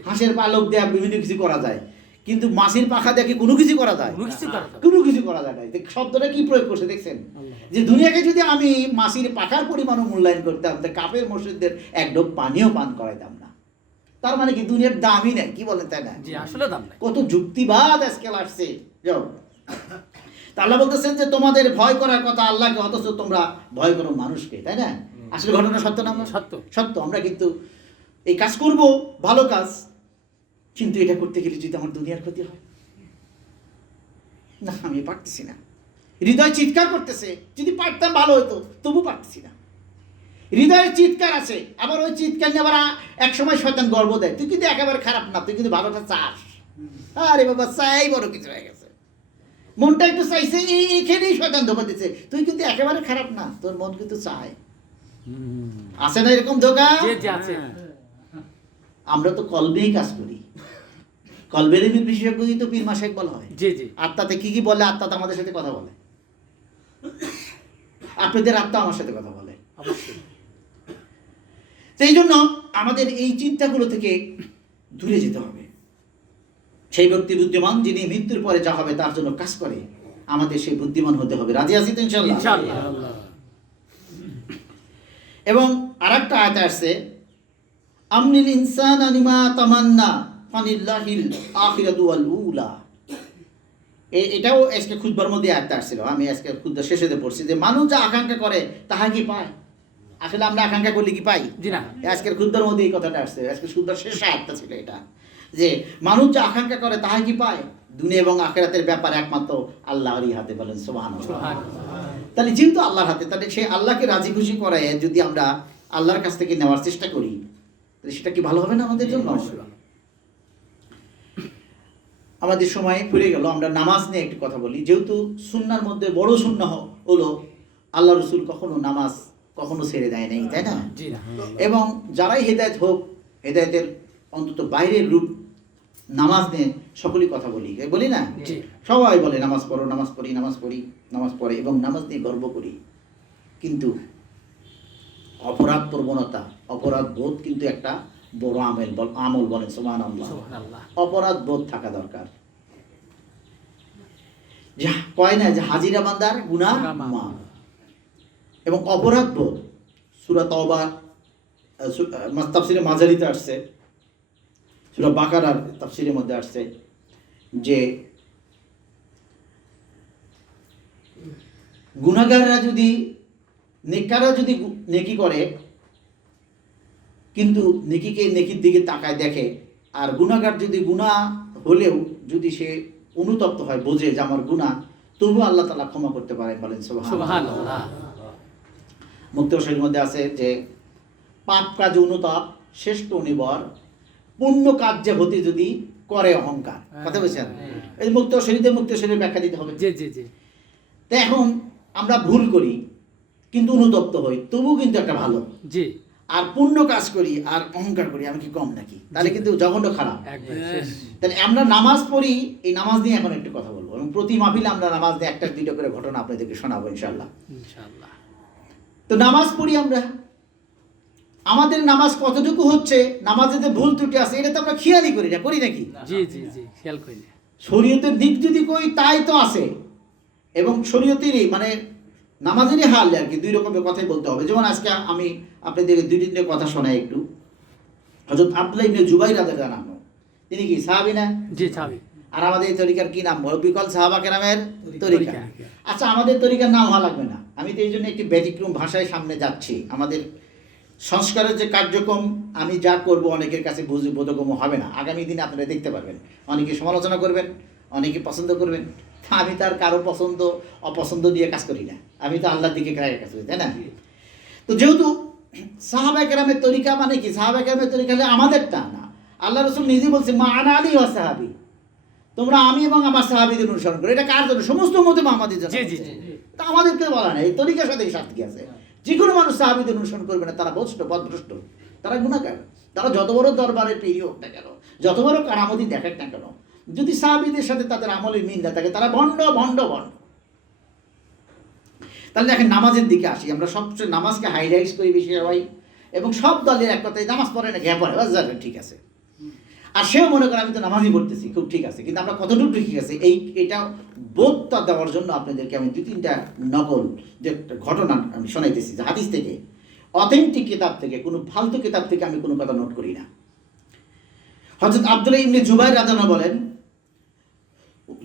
হাঁসের পালক দিয়ে বিভিন্ন কিছু করা যায়, কিন্তু মাছির পাখা দেখে কোনো কিছু করা যায়? কোনো কিছু করা যায় না। শব্দটা কি প্রয়োগ করছে দেখছেন? যে দুনিয়াকে যদি আমি মাছির পাখার পরিমাণও মূল্যায়ন করতাম তো কাফের মসজিদের এক ঢোক পানিও পান করাইতাম না। তার মানে কি দুনিয়ার দামই নাই। কি বলেন, তাই না? আসলে দাম নাই। কত যুক্তিবাদ আজকাল আসছে। যাও, আল্লাহ বলতেছেন যে তোমাদের ভয় করার কথা আল্লাহকে, অথচ তোমরা ভয় করো মানুষকে, তাই না? আসলে ঘটনা সত্য না? সত্য। আমরা কিন্তু এই কাজ করব, ভালো কাজ, কিন্তু এটা করতে গেলে যদি আমার দুনিয়ার ক্ষতি হয়, না আমি পারতেছি না। হৃদয় চিৎকার করতেছে, যদি পারতাম ভালো হতো, তবু পারতেছি না। হৃদয়ের চিৎকার আছে, আবার ওই চিৎকার নিয়ে আবার এক সময় শয়তান গর্ব দেয়, তুই কিন্তু একেবারে খারাপ না, তুই কিন্তু ভালোটা চাস। আরে বাবা, চাই বড় কিছু হয়ে গেছে, মনটা একটু চাইছে, এইখানেই শয়তান ধোকা দিচ্ছে, তুই কিন্তু একেবারে খারাপ না, তোর মন কিন্তু চায়। আছে না এরকম ধোকা? আমরা তো কলবেই কাজ করি, কলবের বিশেষজ্ঞ তো পীর মাশায়েখ বলা হয়। আত্মাতে কি কি বলে? আত্মা তো আমাদের সাথে কথা বলে, আপনাদের আত্মা আমার সাথে কথা বলে। সেই জন্য আমাদের এই চিন্তাগুলো থেকে দূরে যেতে হবে। সেই ব্যক্তি বুদ্ধিমান যিনি মৃত্যুর পরে যা হবে তার জন্য কাজ করে। আমাদের সেই বুদ্ধিমান হতে হবে। রাজি আছি তো ইনশাআল্লাহ? এবং আরেকটা আয়াত আসছে, আমনিল ইনসান আনিমা তামান্না ফানিল্লাহিল আখিরাতু ওয়াল উলা। এটাও আজকে খুতবার মধ্যে আয়াত আসছিল, আমি আজকে খুতবা শেষেতে পড়ছি যে মানুষ যা আকাঙ্ক্ষা করে তাহা কি পায়? আসলে আমরা আকাঙ্ক্ষা করলে কি পাই? আজকের খুতবার মধ্যে এই কথাটা আসছে, আজকে খুতবার শেষ আয়াতটা ছিল এটা, যে মানুষ যা আকাঙ্ক্ষা করে তাহা কি পায়? দুনিয়া এবং আখিরাতের ব্যাপার একমাত্র আল্লাহরই হাতে। বলেন সুবহানাল্লাহ। তাহলে যেহেতু আল্লাহর হাতে, তাহলে সেই আল্লাহকে রাজি খুশি করায় যদি আমরা আল্লাহর কাছ থেকে নেওয়ার চেষ্টা করি, তাহলে সেটা কি ভালো হবে না আমাদের জন্য? আমাদের সময় ফুরে গেল, আমরা নামাজ নিয়ে একটু কথা বলি। যেহেতু সুন্নার মধ্যে বড় সুন্নাহ হলো আল্লাহ রসুল কখনো নামাজ কখনো ছেড়ে দেয় নাই, তাই না? এবং যারাই হেদায়েত হোক, হেদায়েতের অন্তত বাইরের রূপ নামাজ নিয়ে সকলেই কথা বলি, বলি না? সবাই বলে নামাজ পড়ো, নামাজ পড়ি, নামাজ পড়ি, নামাজ পড়ে, এবং নামাজ নিয়ে গর্ব করি। কিন্তু অপরাধ প্রবণতা, অপরাধ বোধ কিন্তু একটা বড় আমল। বলেন সুবহানাল্লাহ। অপরাধ বোধ থাকা দরকার। যা কয় না যে হাজিরা বান্দার গুনাহ মাফ, এবং অপরাধ বোধ সূরা তাওবা তাফসীরে মাজারিতে আসছে, সূরা বাকারার তাফসীরের মধ্যে আসছে যে গুনাহগাররা যদি, নেককাররা যদি নেকি করে কিন্তু নেকির দিকে তাকায় দেখে, আর গুনাহগার যদি গুনাহ হলেও যদি সে অনুতপ্ত হয়, বোঝে যে আমার গুনাহ, তবু আল্লাহ তাআলা ক্ষমা করতে পারে। বলেন সুবহানাল্লাহ। মুক্তশরীর শরীর মধ্যে আছে যে পাপ কাজ অনুতাপ শ্রেষ্ঠ নিবর, পুণ্য কার্যে হতে যদি করে অহংকার। কথা বলছেন? এই মুক্তশরীরের ব্যাখ্যা দিতে হবে। জি জি জি। তো এখন আমরা ভুল করি কিন্তু অনুতপ্ত হই, তবু কিন্তু একটা ভালো। জি। আর পুণ্য কাজ করি আর অহংকার করি, আমি কি কম নাকি? তাহলে কিন্তু জঘন্য খারাপ। তাহলে আমরা নামাজ পড়ি, এই নামাজ নিয়ে এখন একটু কথা বলবো, এবং প্রতি মাহফিলে আমরা নামাজ নিয়ে একটা দুটো করে ঘটনা আপনাদেরকে শোনাবো ইনশাআল্লাহ। তো নামাজ পড়ি আমরা, আমাদের নামাজ কতটুকু হচ্ছে, নামাজে যে ভুল ত্রুটি আছে, এটা তো আমরা খেয়ালই করি না, করি নাকি? জি জি জি, খেয়াল করি না। শরীয়তের দিক যদি কই তাই তো আছে, এবং শরীয়তেরই মানে নামাজেরই হাল আর কি, দুই রকমের কথাই বলতে হবে। যেমন আজকে আমি আপনাদের দুই তিনটে কথা শোনাই একটু। হযরত আব্দুল্লাহ ইবনে জুবাইর রাদিয়াল্লাহু আনহু, তিনি কি সাহাবী না? জি সাহাবী। আর আমাদের এই তরিকার কি নাম? বিকল সাহাবা কেরামের তরিকা। আচ্ছা, আমাদের তরিকার নাম হওয়া লাগবে না, আমি তো এই জন্য একটি ব্যতিক্রম ভাষায় সামনে যাচ্ছি। আমাদের সংস্কারের যে কার্যক্রম আমি যা করব অনেকের কাছে বোধগম্য হবে না, আগামী দিনে আপনারা দেখতে পারবেন। অনেকে সমালোচনা করবেন, অনেকে পছন্দ করবেন। আমি তার কারো পছন্দ অপছন্দ দিয়ে কাজ করি না, আমি তো আল্লাহর দিকে কাজ করি, তাই না? তো যেহেতু সাহাবায়ে কেরামের তরিকা মানে কি, সাহাবায়ে কেরামের তরিকা হলে আমাদেরটা না, আল্লাহ রাসূল নিজে বলছেন মা আনা আলী ওয়া সাহাবী, তোমরা আমি এবং আমার সাহাবীদের অনুসরণ করো। এটা কার জন্য? সমস্ত উম্মতে মুহাম্মাদের জন্য। তা আমাদেরকে বলা নাই, এই তরিকার সাথে সাথে কি আছে? যে কোনো মানুষ সাহাবীদের অনুসরণ করবে না, তারা পথভ্রষ্ট, তারা গুনাহগার। তারা যত বড় দরবারের পেরি হোক না কেন, যত বড় কারামতি দেখাক না কেন, যদি সাহাবীদের সাথে তাদের আমলের মিল না থাকে, তারা ভণ্ড ভণ্ড ভণ্ড। তাহলে দেখেন, নামাজের দিকে আসি। আমরা সবচেয়ে নামাজকে হাইলাইট করি বেশি সবাই, এবং সব দলের এক কথায় নামাজ পড়ে না, ঘ্যাঁ পড়ে, ঠিক আছে। আর সেও মনে করে আমি তো নামাজই পড়তেছি, খুব ঠিক আছে। কিন্তু আমরা কতটুকু ঠিক আছে এটা বোধটা দেওয়ার জন্য আপনাদেরকে আমি দুই তিনটা নকল যে ঘটনা আমি শোনাইতেছি, যে হাদিস থেকে, অথেন্টিক কিতাব থেকে, কোনো ফালতু কিতাব থেকে আমি কোনো কথা নোট করি না। হযরত আব্দুল্লাহ ইবনে জুবাইর রাদিয়াল্লাহু বলেন,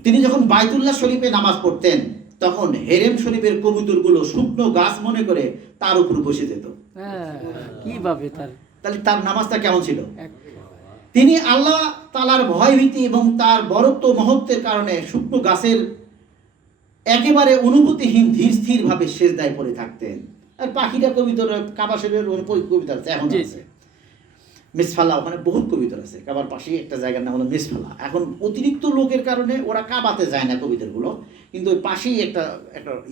তিনি যখন বাইতুল্লাহ শরীফে নামাজ পড়তেন, তখন হেরেম শরীফের কবুতরগুলো শুকনো গাছ মনে করে তার উপর বসে যেত। কিভাবে? তাহলে তার নামাজটা কেমন ছিল? তিনি আল্লাহ তাআলার ভয়ভীতি এবং তার বরত্ব মহত্বের কারণে শুকনো গাছের একেবারে অনুভূতিহীন ধীর স্থিরভাবে সেজদায় পড়ে থাকতেন। আর পাখিরা কবিতর, কাবা শরীফের কবিতা আছে, এখন আছে মিসফালা, ওখানে বহুত কবিতর আছে। কাবার পাশেই একটা জায়গার নাম হলো মিসফালা। এখন অতিরিক্ত লোকের কারণে ওরা কাবাতে যায় না কবিতরগুলো, কিন্তু ওই পাশেই একটা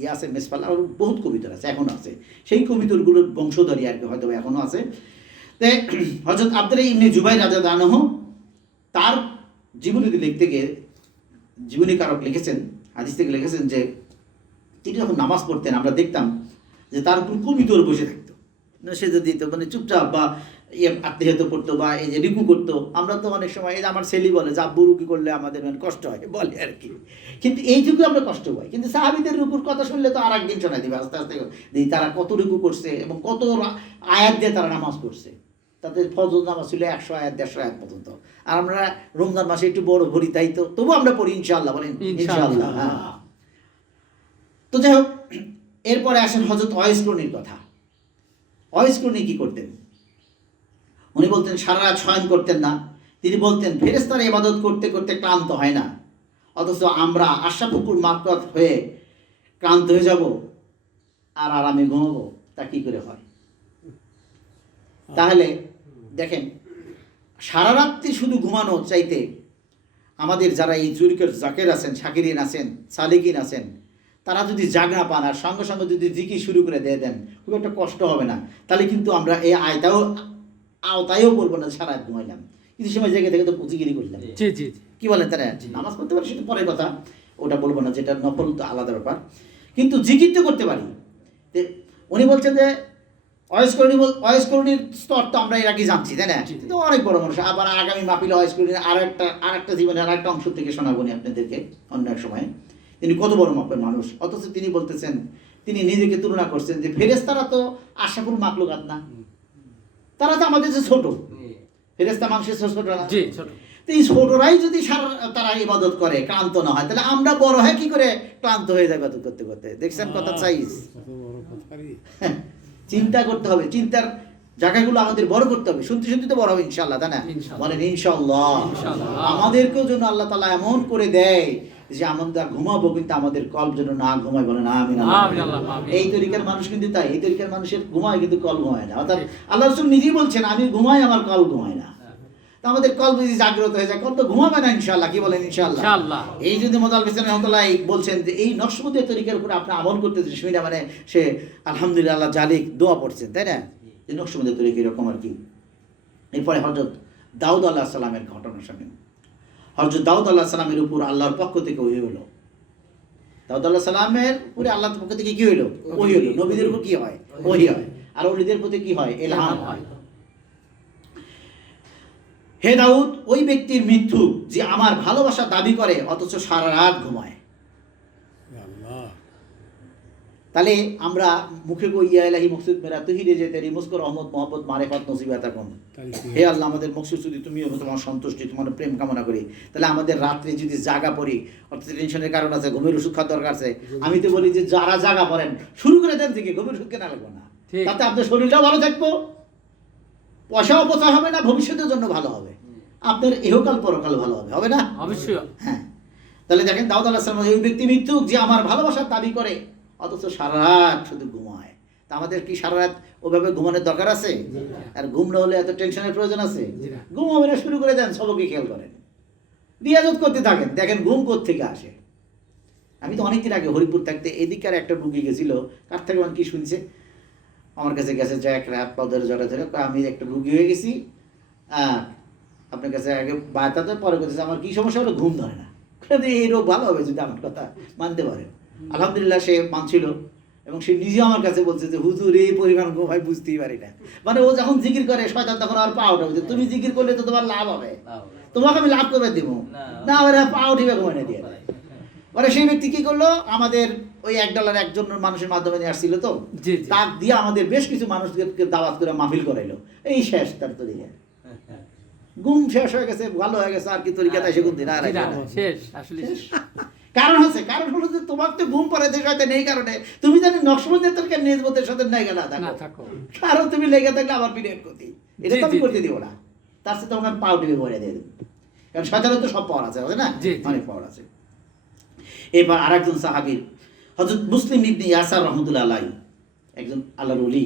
ইয়ে আছে মিসফালা, ওর বহুত কবিতর আছে, এখনও আছে। সেই কবিতরগুলোর বংশধরী আর কি, হয়তো এখনও আছে। হযরত আব্দুল্লাহ ইবনে জুবাইর রাদিয়াল্লাহু আনহু তার জীবনী লিখতে গিয়ে জীবনীকারক লিখেছেন, হাদিস থেকে লিখেছেন যে তিনি যখন নামাজ পড়তেন, আমরা দেখতাম যে তার উপর কবিতর বসে থাকতো, সে যদি মানে চুপচাপ বা আত্মীয়তা করতো বা এই যে রুকু করতো। আমরা তো অনেক সময়, এই যে আমার ছেলে বলে যে আব্বু রুকু করলে আমাদের মানে কষ্ট হয়, বলে আর কি, কিন্তু এইটুকু আমরা কষ্ট পাই। কিন্তু সাহাবীদের রুকুর কথা শুনলে তো আর একদিন শোনাই দিবে আস্তে আস্তে, তারা কত রুকু করছে এবং কত আয়াত দিয়ে তারা নামাজ পড়ছে। তাদের ফজর নামাজ ছিল 100 আয়াত 150 আয়াত পর্যন্ত। আর আমরা রমজান মাসে একটু বড় ভরি, তাই তো তবু আমরা পড়ি ইনশাআল্লাহ, বলেন ইনশাআল্লাহ। হ্যাঁ। তো যাই হোক, এরপরে আসেন হযরত ওয়াইস করনীর কথা। ওয়াইস করনী কি করতেন? উনি বলতেন সারা রাত শয়ন করতেন না। তিনি বলতেন ফেরেশতারা ইবাদত করতে করতে ক্লান্ত হয় না, অথচ আমরা আশরাফুল মাখলুকাত হয়ে ক্লান্ত হয়ে যাব আর আরামে ঘুমাবো। তা কি করে হয়? তাহলে দেখেন, সারা রাত্রি শুধু ঘুমানো চাইতে আমাদের যারা এই জুরিকের জাকের আছেন, শাকিরিন আছেন, সালিকিন আছেন, তারা যদি জাগনা পান আর সঙ্গে সঙ্গে যদি জিকির শুরু করে দিয়ে দেন, খুব একটা কষ্ট হবে না। তাহলে কিন্তু আমরা এই আওতায়ও বলবো না সারা রাত ঘুমাইলাম, কিছু সময় জেগে থেকে তো পুঁজিগিরি করলাম। কি বলেন তারা? নামাজ পড়তে পারি সেটা পরের কথা, ওটা বলবো না, যেটা নফল তো আলাদা ব্যাপার, কিন্তু জিকির তো করতে পারি। উনি বলছেন যে অয়েসকরণীর স্তর তো আমরা এর আগে জানছি, তাই না? কিন্তু অনেক বড় মানুষ। আবার আগামী মাহফিলে অয়েসকরণীর আর একটা জীবনের আর একটা অংশ থেকে শোনাবো আপনাদেরকে অন্য এক সময়। তিনি কত বড় মাপের মানুষ, অথচ তিনি বলতেছেন, তিনি নিজেকে তুলনা করছেন যে ফেরেশতারা তো আশরাফুল মাখলুকাত না, তারা তো আমাদের যে ছোট। ফেরেশতা মানুষের ছোট না? তো এই ছোটরাই যদি তারা ইবাদত করে, ক্লান্ত না হয়, তাহলে আমরা বড় হয় কি করে ক্লান্ত হয়ে যাই ইবাদত করতে করতে? দেখছেন কথা সাইজ। চিন্তা করতে হবে, চিন্তার জায়গাগুলো আমাদের বড় করতে হবে। শুনতে শুনতে তো বড় হবে ইনশাআল্লাহ, তাই না? বলেন ইনশাআল্লাহ। আমাদেরকেও যেন আল্লাহ তাআলা এমন করে দেয় যে আমরা ঘুমাবো কিন্তু আমাদের কল্প যেন না ঘুমায়। বলেন আমিন। এই তরিকার মানুষ কিন্তু তাই, এই তরিকার মানুষের ঘুমায় কিন্তু কল ঘুমায় না। অর্থাৎ আল্লাহ রাসূল নিজেই বলছেন, আমি ঘুমাই, আমার কল ঘুমায় না। তো আমাদের কল যদি জাগ্রত হয়ে যায়, কল তো ঘুমাবে না ইনশাআল্লাহ। কি বলেন ইনশাআল্লাহ? এই যদি মোদাল হোসেন রহমাতুল্লাহ বলছেন যে এই নকশবন্দি তরিকার উপরে আপনি আমল করতেছেন, শুনে মানে সে আলহামদুলিল্লাহ জালিক দোয়া পড়ছেন, তাই না? এই নকশবন্দি তরিকা এরকম আর কি। এরপরে হযরত দাউদ আলাইহিস সালামের ঘটনা শুনেন। হযরত দাউদ আলাইহিস সালামের উপর আল্লাহর পক্ষ থেকে ওহী হলো। দাউদ আলাইহিস সালামের উপরে আল্লাহর পক্ষ থেকে কি হলো? ওহী হলো। নবীদের উপর কি হয়? ওহী হয়। আর ওলিদের প্রতি কি হয়? ইলহাম হয়। হে দাউদ, ওই ব্যক্তির মৃত্যু যে আমার ভালোবাসা দাবি করে অথচ সারা রাত ঘুমায়। তাহলে আমরা মুখে কই ইয়া ইলাহি মকসুদ মেরা তহিরে যে তেরি মুস্কো রহমত মোহাম্মদ মারিফাত নসিবাত এখন, হে আল্লাহ আমাদের মকসুদ যদি তুমি তোমার সন্তুষ্টি, তোমার প্রেম কামনা করি। তাহলে আমাদের রাত্রে যদি জাগা পড়ি, অর্থাৎ টেনশনের কারণ আছে, ঘুমের ওষুধ খাওয়ার দরকার আছে, আমি তো বলি যে যারা জাগা পড়েন শুরু করে দেন থেকে ঘুমের ওষুধ কেনা লাগবে না, তাতে আপনার শরীরটাও ভালো থাকবো, পয়সাও অপচয় হবে না, ভবিষ্যতের জন্য ভালো হবে, আপনার ইহকাল পরকাল ভালো হবে, হবে না? অবশ্যই। হ্যাঁ, তাহলে দেখেন দাউদ আলাইহিস সালাম ওই ব্যক্তি মৃত্যু যে আমার ভালোবাসার দাবি করে অথচ সারা রাত শুধু ঘুমায়। তা আমাদের কি সারা রাত ওভাবে ঘুমানোর দরকার আছে? আর ঘুম না হলে এত টেনশনের প্রয়োজন আছে? ঘুমাবে না, শুরু করে দেন, সবকে খেয়াল করেন, রিয়াজত করতে থাকেন, দেখেন ঘুম কোত্থেকে আসে। আমি তো অনেকদিন আগে হরিপুর থাকতে এদিকার একটা রুগী গেছিল, কার থেকে কি শুনছে, আমার কাছে গেছে যে এক রাত পদের জড়া ধরে আমি একটা রুগী হয়ে গেছি, আপনার কাছে আগে বাতাতে পরে করতেছে, আমার কি সমস্যা হলো? ঘুম ধরে না। এই রোগ ভালো হবে যদি আমার কথা মানতে পারে। আলহামদুলিল্লাহ সে মানছিল এবং সে নিজে আমার কাছে বলছে যে হুজুর এই পরিমাণ ভাই বুঝতেই পারি না। মানে ও যখন জিকির করে শয়তান তখন আর পা উঠে, তুমি জিকির করলে তো তোমার লাভ হবে, তোমাকে আমি লাভ করবে দিব না, ওরা পা উঠিবে ঘুমানে দিয়ে। মানে সেই ব্যক্তি কি করলো, আমাদের ওই $1 একজন মানুষের মাধ্যমে নিয়ে আসছিল, তো তাক দিয়ে আমাদের বেশ কিছু মানুষকে দাওয়াত করে মাহফিল করাইলো। এই শেষ তার তরিকা, ঘুম শেষ হয়ে গেছে, ভালো হয়ে গেছে, আর কি তরিকা তাই সেগুন দিন আর শেষ। আসলে কারণ আছে, কারণ হলো যে তোমার তো ঘুম পড়ে যে সাথে নেই, কারণে তুমি জানি নকশবন্দের তরিকা নিজবতের সাথে লেগে না থাকো, কারণ তুমি লেগে থাকলে আবার পিরিয়ড করতে, এটা তো আমি করতে দিব না, তার সাথে তোমাকে পাও টিপে ভরে দিয়ে দেবো, কারণ শয়তানের তো সব পাওয়ার আছে, না? অনেক পাওয়ার আছে। এবার আরেকজন সাহাবীর হযরত মুসলিম ইবনে ইয়াসার রাহমাতুল্লাহ আলাইহি, একজন আল্লাহর ওলি,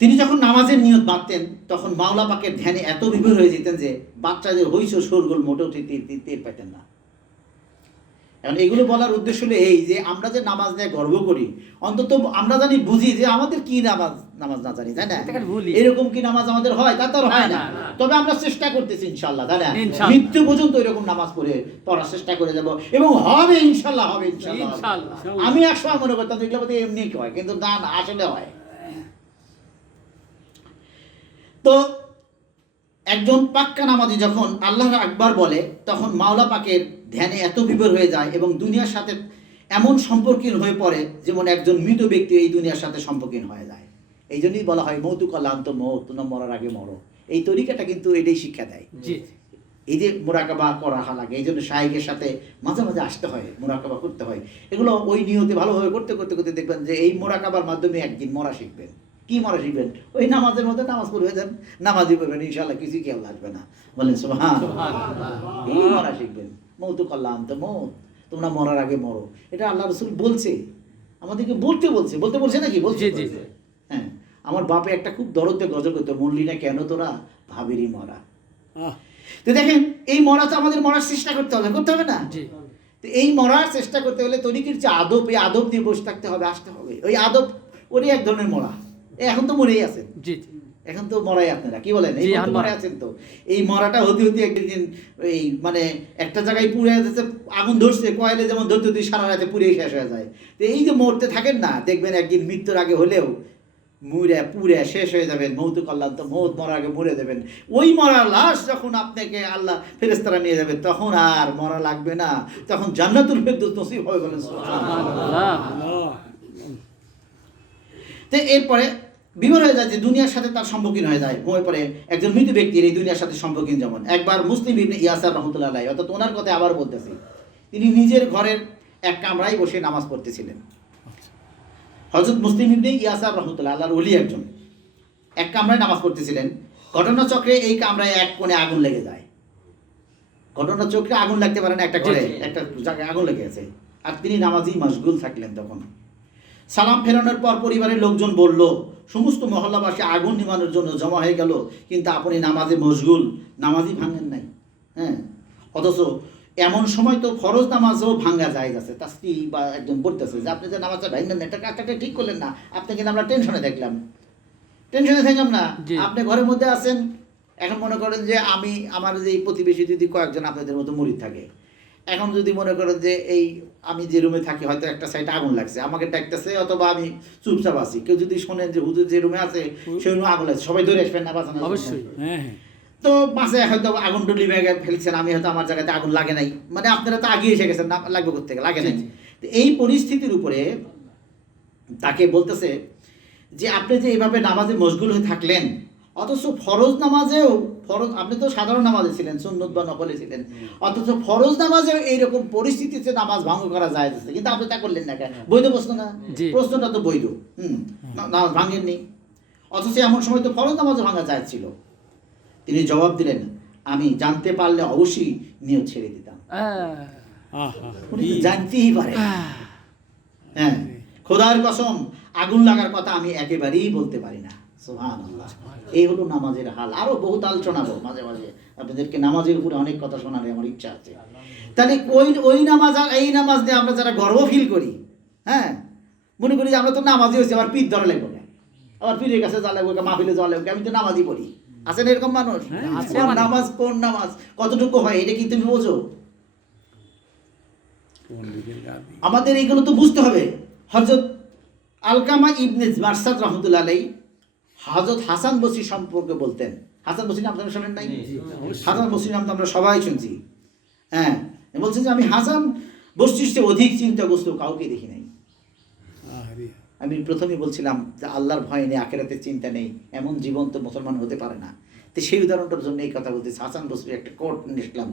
তিনি যখন নামাজের নিয়ত বাঁধতেন তখন মাওলা পাকের ধ্যানে এত বিভোর হয়ে যেতেন যে বাচ্চাদের হইচই শোরগোল মোটেও টের পেতেন না। এখন এগুলো বলার উদ্দেশ্য হলো এই যে আমরা যে নামাজ নিয়ে গর্ব করি, অন্তত আমরা জানি বুঝি যে আমাদের কি নামাজ না জানি, তাই না? এরকম কি নামাজ আমাদের হয়? তা তো হয় না, তবে আমরা চেষ্টা করতেছি ইনশাআল্লাহ, তাই না? মৃত্যু পর্যন্ত এরকম নামাজ পড়ার চেষ্টা করে যাব এবং হবে ইনশাআল্লাহ, হবে ইনশাআল্লাহ। আমি একসময় মনে করতাম এগুলো বোধহয় এমনি হয়, কিন্তু না, আসলে হয়। তো একজন পাক্কা নামাজি যখন আল্লাহু আকবার বলে তখন মাওলা পাকের ধ্যানে এত বিভোর হয়ে যায় এবং দুনিয়ার সাথে এমন সম্পর্কীন হয়ে পড়ে যেমন একজন মৃত ব্যক্তি এই দুনিয়ার সাথে সম্পর্কীন হয়ে যায়। এই জন্যই বলা হয় মৌতু কল্যান্ত মৌত, না মরার আগে মরো। এই তরিকাটা কিন্তু এটাই শিক্ষা দেয়। এই যে মোরাকাবা করা লাগে, এই জন্য শাইখের সাথে মাঝে মাঝে আসতে হয়, মোরাকাবা করতে হয়। এগুলো ওই নিয়তে ভালোভাবে করতে করতে করতে দেখবেন যে এই মোরাকাবার মাধ্যমে একদিন মরা শিখবেন। কি মরা শিখবেন? ওই নামাজের মধ্যে নামাজ পড়বে যান, নামাজই পড়বেন, ইনশাআল্লাহ কিছু কেউ লাগবে না। বলেন সুবহানাল্লাহ। এই মরা শিখবেন, মৌতু কল্যান্ত মৌত, তোমরা মরার আগে মরো। এটা আল্লাহ রাসূল বলছে, আমাদেরকে বলতে বলছে নাকি? বলছে। হ্যাঁ, আমার বাপে একটা খুব দরদে গজল করতো, মরলি না কেন তোরা, ভাবেরই মরা। তো দেখেন এই মরা তো আমাদের মরার চেষ্টা করতে হবে না? তো এই মরার চেষ্টা করতে হলে তরিকির যে আদব, এই আদব দিয়ে বসে থাকতে হবে, আসতে হবে। ওই আদব ওরই এক ধরনের মরা। এখন তো মরেই আছেন, এখন তো মরাই আপনারা, কি বলেন? এই মরে আছেন। তো এই মরাটা হতে হতে একদিন এই মানে একটা জায়গায় পুড়ে যাচ্ছে, আগুন ধরছে, কয়লে যেমন ধরতে হতে সারা রাতে পুড়ে শেষ হয়ে যায়। তো এই যে মরতে থাকেন না, দেখবেন একদিন মৃত্যুর আগে হলেও পুড়ে শেষ হয়ে যাবেন। মৌতু কল্যান্ত মৌত, মরার আগে মরে যাবেন। ওই মরা লাশ যখন আপনাকে আল্লাহ ফেরেশতারা নিয়ে যাবে তখন আর মরা লাগবে না, তখন জান্নাতুল ফেরদৌস নসিব হবে। বলেন সুবহানাল্লাহ। তো এরপরে বিমর হয়ে যায় যে দুনিয়ার সাথে তার সম্মুখীন হয়ে যায়, হয়ে পড়ে একজন মৃত ব্যক্তির এই দুনিয়ার সাথে সম্মুখীন। যেমন একবার মুসলিম ইবনে ইয়াসার রহমতুল্লাহ আলাইহি, অর্থাৎ ওনার কথা আবার বলতেছি, তিনি নিজের ঘরের এক কামরায় বসে নামাজ পড়তেছিলেন। হযরত মুসলিম ইবনে ইয়াসার রহমতুল্লাহ, আল্লাহর ওলি একজন, এক কামরায় নামাজ পড়তেছিলেন। ঘটনাচক্রে এই কামরায় এক কোণে আগুন লেগে যায়। ঘটনাচক্রে আগুন লাগতে পারে না, একটা ঘরে একটা জায়গায় আগুন লেগে গেছে, আর তিনি নামাজি মশগুল থাকলেন। তখন সালাম ফেরানোর পর পরিবারের লোকজন বলল, সমস্ত মহল্লাবাসী আগুন নিভানোর জন্য জমা হয়ে গেল, কিন্তু আপনি নামাজে মশগুল, নামাজই ভাঙেন নাই। হ্যাঁ, অথচ এমন সময় তো ফরজ নামাজও ভাঙ্গা যায় যাচ্ছে। তার স্ত্রী বা একজন বলতেছে যে আপনি যে নামাজটা ভাঙলেন না, এটা কাজটাকে ঠিক করলেন না, আপনি কিন্তু আমরা টেনশনে থাকলাম না। আপনি ঘরের মধ্যে আছেন, এখন মনে করেন যে আমি আমার যে প্রতিবেশী যদি কয়েকজন আপনাদের মতো মুরিদ থাকে, এখন যদি মনে করেন যে এই আমি যে রুমে থাকি হয়তো একটা সাইডে আগুন লাগছে, আমাকে ডাকতেছে, অথবা আমি চুপচাপ আছি, কেউ যদি শোনেন যে হুজুর যে রুমে আছে সেই রুমে আগুন লাগছে, সবাই ধরে আসবেন না, বাঁচানো অবশ্যই। হ্যাঁ হ্যাঁ, তো মাসে হয়তো আগুন ডলি ব্যাগে ফেলছেন, আমি হয়তো আমার জায়গাতে আগুন লাগে নাই, মানে আপনারা তো আগিয়ে এসে গেছেন, না লাগবে করতে লাগে নাই। তো এই পরিস্থিতির উপরে তাকে বলতেছে যে আপনি যে এইভাবে নামাজে মশগুল হয়ে থাকলেন, অথচ ফরজ নামাজেও, ফরজ আপনি তো সাধারণ নামাজে ছিলেন, সুন্নত বা নফলে ছিলেন, অথচ ফরজ নামাজেও এইরকম পরিস্থিতিতে নামাজ ভঙ্গ করা যায়, কিন্তু আপনি তা করলেন না কেন? বৈধ প্রশ্ন না? প্রশ্নটা তো বৈধ। নামাজ ভাঙেননি, অথচ এমন সময় তো ফরজ নামাজও ভাঙা যায় ছিল। তিনি জবাব দিলেন, আমি জানতে পারলে অবশ্যই নিয়ত ছেড়ে দিতাম। উনি তো জানতেই পারে। হ্যাঁ, খোদার কসম, আগুন লাগার কথা আমি একেবারেই বলতে পারি না। সুবহানাল্লাহ। এই হলো নামাজের হাল। আরো বহুত আলোচনাবো মাঝে মাঝে আপনাদেরকে, নামাজের উপরে অনেক কথা শোনার আমার ইচ্ছা আছে। তাহলে ওই নামাজ আর এই নামাজ নিয়ে আমরা যারা গর্ব ফিল করি, হ্যাঁ, মনে করি যে আমরা তো নামাজি হয়েছি, আবার পিঠ ধরা লাগবে, আবার পীরের কাছে যাওয়া লাগবে, মাহফিলে যাওয়া লাগবে, আমি তো নামাজি পড়ি। আছেন এরকম মানুষ? কোন নামাজ কতটুকু হয় এটা কি তুমি বোঝো? আমাদের এইগুলো তো বুঝতে হবে। হযরত আলকামা ইবনে মারসাদ রহমতুল্লাহ আলাইহি হযরত হাসান বসরি সম্পর্কে বলতেন। হাসান বসরি নাম আপনারা শোনেন নাই? হাসান বসরি নাম তো আমরা সবাই শুনছি। হ্যাঁ, বলছেন যে আমি হাসান বসরির চেয়ে অধিক চিন্তাগ্রস্ত কাউকে দেখি নাই। আমি প্রথমে বলছিলাম যে আল্লাহর ভয় নেই, আখিরাতের চিন্তা নেই, এমন জীবন তো মুসলমান হতে পারে না। তো সেই উদাহরণটার জন্য এই কথা বলতেছি। হাসান বসরির একটা কোট নিলাম,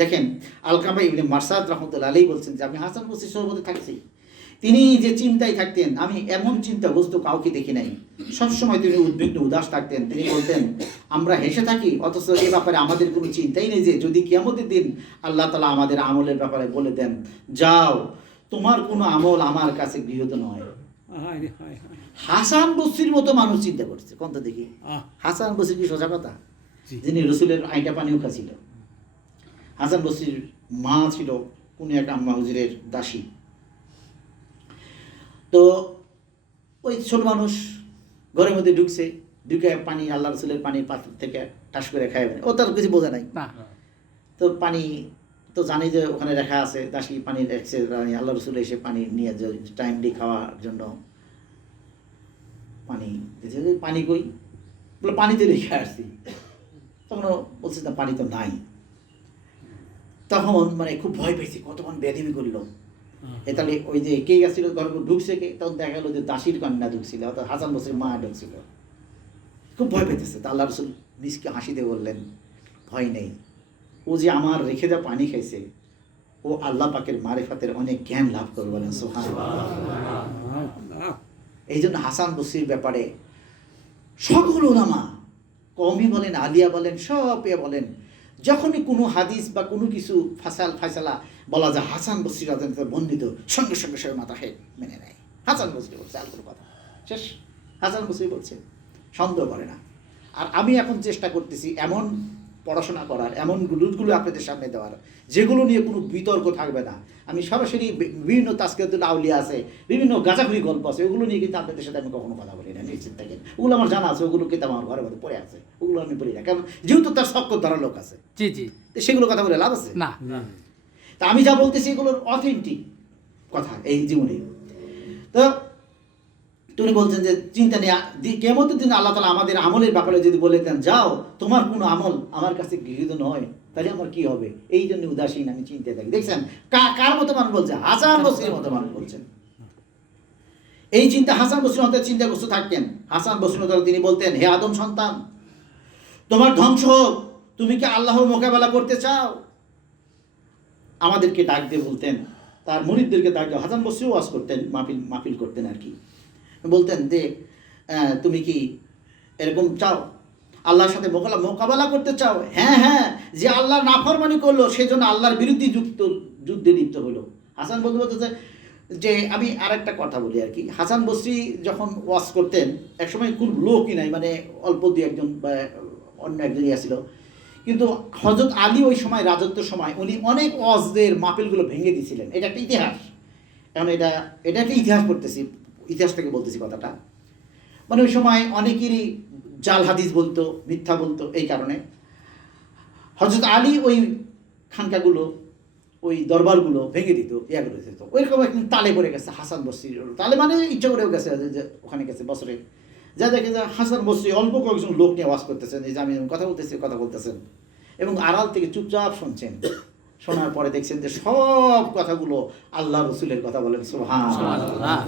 দেখেন। আলকামা ইবনে মারসাদ রহমতুল্লাহ আলাইহি বলছেন যে আমি হাসান বসরির সহবতে থাকছি, তিনি যে চিন্তায় থাকতেন আমি এমন চিন্তাগ্রস্ত কাউকে দেখি নাই। সবসময় তিনি উদ্বিগ্ন উদাস থাকতেন। তিনি বলতেন, আমরা হেসে থাকি, অথচ এ ব্যাপারে আমাদের কোনো চিন্তাই নেই যে যদি কিয়ামতের দিন আল্লাহ তাআলা আমাদের আমলের ব্যাপারে বলে দেন, যাও তোমার কোনো আমল আমার কাছে গৃহীত নয়। হাসান বসরির মতো মানুষ চিন্তা করছে, কোন তো দেখি। হাসান বসরি কি সোজা কথা? যিনি রসুলের আইটা পানিও খাচ্ছিল। হাসান বসরির মা ছিল কোন এক আম্মা হুজুরের দাসী। তো ওই ছোট মানুষ ঘরের মধ্যে ঢুকে পানি, আল্লাহ রসুলের পানির পাত্র থেকে টাস করে খায়, ও তার কিছু বোঝা নাই। তো পানি তো জানি যে ওখানে রাখা আছে, দাসী পানি রেখেছে, আল্লাহ রসুল এসে পানি নিয়ে টাইমলি খাওয়ার জন্য পানি কই বলে পানিতে রেখে আসছি। তখন বলছে না, পানি তো নাই। তখন মানে খুব ভয় পেয়েছি, কতক্ষণ বেদিবি করলো। তাহলে ওই যে কে গেছিল ঘরে ঢুকছে কে, তখন দেখা গেলো যে দাসির কন্যা ঢুকছিল, অর্থাৎ হাসান বসরির মা ঢুকছিল। খুব ভয় পেতেছে। তা আল্লাহ রসুল নিজকে হাসিতে বললেন, ভয় নেই, ও যে আমার রেখে দেওয়া পানি খাইছে, ও আল্লাহ পাকের মারিফাতের অনেক জ্ঞান লাভ করবে, বলেন সুবহানাল্লাহ। এই জন্য হাসান বসরির ব্যাপারে সকল উলামা, কওমি বলেন, আলিয়া বলেন, সব বলেন, যখনই কোনো হাদিস বা কোনো কিছু ফায়সালা বলা যায় হাসান বসরি রাদিয়াল্লাহু আনহু বর্ণিত, সঙ্গে সঙ্গে সে মাথা হেড মেনে নেয়। হাসান বসরি বলছে, আর কোনো কথা শেষ। হাসান বসরি বলছে, সন্দেহ করে না। আর আমি এখন চেষ্টা করতেছি এমন পড়াশোনা করার, এমন রুটগুলো আপনাদের সামনে দেওয়ার, যেগুলো নিয়ে কোনো বিতর্ক থাকবে না। আমি সরাসরি বিভিন্ন তাসকিয়াতুল আউলিয়া আছে, বিভিন্ন গাঁজাখুরি গল্প আছে, ওগুলো নিয়ে কিন্তু আপনাদের সাথে আমি কখনো কথা বলি না, নিশ্চিত থাকেন। ওগুলো আমার জানা আছে, ওগুলো কিন্তু আমার ঘরে ঘরে পড়ে আছে, ওগুলো আমি বলি না, কারণ যেহেতু তার শক্কর ধরা লোক আছে, তো সেগুলো কথা বলে লাভ আছে না। তা আমি যা বলতেছি এগুলোর অথেন্টিক কথা এই জীবনে। তো তিনি বলছেন যে চিন্তা নেই, কিয়ামতের দিন আল্লাহ তাআলা আমাদের আমলের ব্যাপারে যদি বলে দেন, যাও তোমার কোনো আমল আমার কাছে গৃহীত নয়, তাহলে আমার কি হবে? এই জন্য উদাসীন, আমি চিন্তায় থাকি। দেখছেন কার মতো মানুষ বলছে? হাসান বসরির মতো মানুষ বলছেন। এই চিন্তা হাসান বসরি হতে চিন্তাগ্রস্ত থাকতেন। হাসান বসরি হতে তিনি বলতেন, হে আদম সন্তান, তোমার ধ্বংস হোক, তুমি কি আল্লাহর মোকাবেলা করতে চাও? আমাদেরকে ডাক দিয়ে বলতেন, তার মুরিদদেরকে ডাক দিয়ে, হাসান বসরি ওয়াজ করতেন, মাহফিল করতেন আর কি, বলতেন যে তুমি কি এরকম চাও, আল্লাহর সাথে মোকাবেলা করতে চাও? হ্যাঁ হ্যাঁ, যে আল্লাহ নাফরমানি করলো সেজন্য আল্লাহর বিরুদ্ধে যুদ্ধে লিপ্ত হলো। হাসান বসরি বলতেছে যে, আমি আর একটা কথা বলি আর কি, হাসান বসরি যখন ওয়াজ করতেন একসময় খুব লোকই নাই, মানে অল্প দুই একজন বা অন্য একজন ছিল, কিন্তু হযরত আলী ওই সময় রাজত্বের সময় উনি অনেক ওয়াজদের মাহফিলগুলো ভেঙে দিয়েছিলেন। এটা একটা ইতিহাস। এখন এটা একটা ইতিহাস পড়তেছি, ইতিহাস থেকে বলতেছি কথাটা। মানে ওই সময় অনেকেরই জাল হাদিস বলতো, মিথ্যা বলতো, এই কারণে হযরত আলী ওই খানকাগুলো, ওই দরবারগুলো ভেঙে দিত, ইয়াগুলো দিত। ওইরকম একদিন তালে পড়ে গেছে হাসান বসরি, তালে মানে ইচ্ছা করেও গেছে, যে ওখানে গেছে বছরে, যা দেখে যে হাসান বসরি অল্প কয়েকজন লোক নিয়ে ওয়াজ করতেছেন, এই যে আমি কথা বলতেছেন এবং আড়াল থেকে চুপচাপ শুনছেন। শোনার পরে দেখছেন যে সব কথাগুলো আল্লাহ রসুলের কথা বলেন, সুবহানাল্লাহ।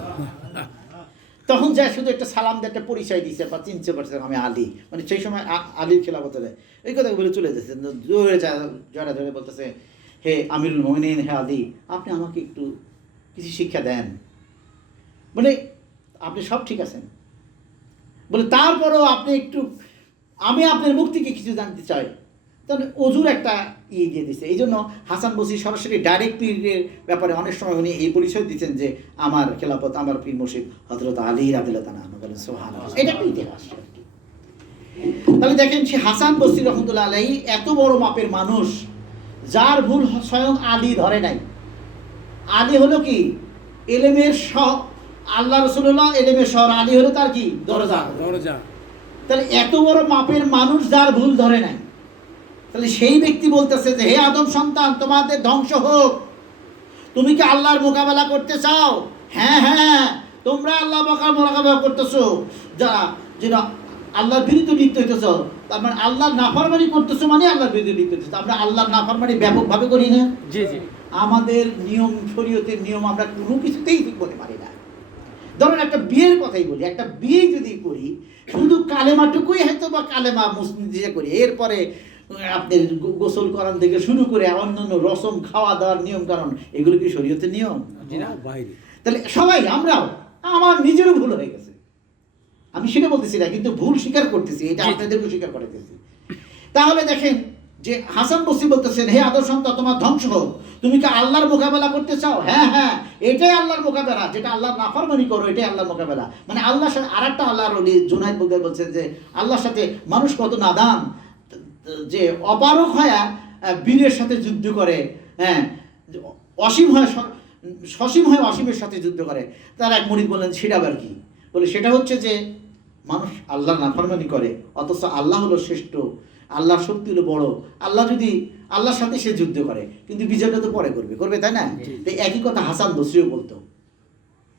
তখন যা শুধু একটা সালাম দিয়ে একটা পরিচয় দিয়েছে বা চিনতে পারছে আমি আলী, মানে সেই সময় আলীর খেলাফত হবে, এই কথা বলে চলে যাচ্ছে, জোরে জড়া ধরে বলতেছে, হে আমিরুল মুমিনিন, হে আলী, আপনি আমাকে একটু কিছু শিক্ষা দেন। বলে আপনি সব ঠিক আছেন, বলে তারপরেও আপনি একটু, আমি আপনার মুখ থেকে কিছু জানতে চাই। তাহলে অজুর একটা দিয়ে দিচ্ছে। এই জন্য হাসান বসরি সরাসরি ডাইরেক্ট পীরের ব্যাপারে অনেক সময় উনি এই পরিচয় দিচ্ছেন যে আমার খেলাফত, আমার পীর মুর্শিদ হযরত আলী রাদিয়াল্লাহু তাআলা বলেন, সুবহানাল্লাহ। এটা একটা ইতিহাস। তাহলে দেখেন, সে হাসান বসরি রহমতুল্লাহ আলাইহি এত বড় মাপের মানুষ, যার ভুল স্বয়ং আলী ধরে নাই। আলী হলো কি এলেমের আল্লাহ রাসূলুল্লাহ এলেমের শহর, আলী হলো তার কি দরজা। তাহলে এত বড় মাপের মানুষ যার ভুল ধরে নাই, তাহলে সেই ব্যক্তি বলতেছে যে, হে আদম সন্তান, তোমাদের ধ্বংস হোক, তুমি কি আল্লাহর মোকাবেলা করতে চাও? হ্যাঁ হ্যাঁ, তোমরা আল্লাহ মোকাবেলা করতেছো, যারা যেটা আল্লাহর বিরুদ্ধে লিপ্ত হইতেছ, তার মানে আল্লাহর নাফরমানি করতেছো, মানে আল্লাহর বিরুদ্ধে লিপ্ত হইতেছ। আমরা আল্লাহর নাফরমানি ব্যাপকভাবে করি না? জি জি। আমাদের নিয়ম, শরীয়তের নিয়ম আমরা কোনো কিছুতেই ঠিক বলতে পারি না। ধরুন একটা বিয়ের কথাই বলি, একটা বিয়ে যদি করি, শুধু কালেমাটুকুই হয়তো বা কালেমা মুসলিম দিয়ে করি, এরপরে আপনার গোসল করান থেকে শুরু করে অন্যান্য রসম, খাওয়া দাওয়ার নিয়ম কারণ, এগুলো কি শরীয়তের নিয়ম? তাহলে সবাই, আমরাও, আমার নিজেরও ভুল হয়ে গেছে, আমি সেটা বলতেছি না, কিন্তু ভুল স্বীকার করতেছি, এটা আপনাদেরকে স্বীকার করতেছি। তাহলে দেখেন যে হাসান বসরি বলতেছেন, হে আদম সন্তান, তোমার ধ্বংস হোক, তুমি কি আল্লাহর মোকাবেলা করতে চাও? হ্যাঁ হ্যাঁ, এটাই আল্লাহর মোকাবেলা, যেটা আল্লাহর নাফরমানি করো, এটাই আল্লাহর মোকাবেলা। মানে আল্লাহর সাথে আরেকটা আল্লাহর ওলি জুনায়েদ বগদাদি বলছেন যে, আল্লাহর সাথে মানুষ কত নাদান, যে অপারক হয়ে বীরের সাথে যুদ্ধ করে, হ্যাঁ, অসীম হয় সসীম হয় অসীমের সাথে যুদ্ধ করে। তার এক মুরিদ বললেন, সেটা আবার কি? বলে সেটা হচ্ছে যে মানুষ আল্লাহ নাফরমানি করে, অথচ আল্লাহ হলো শ্রেষ্ঠ, আল্লাহর শক্তি হলো বড়। আল্লাহ যদি আল্লাহর সাথে সে যুদ্ধ করে, কিন্তু বিজয়টা তো পরে করবে, তাই না? তো একই কথা হাসান বসরিও বলতো,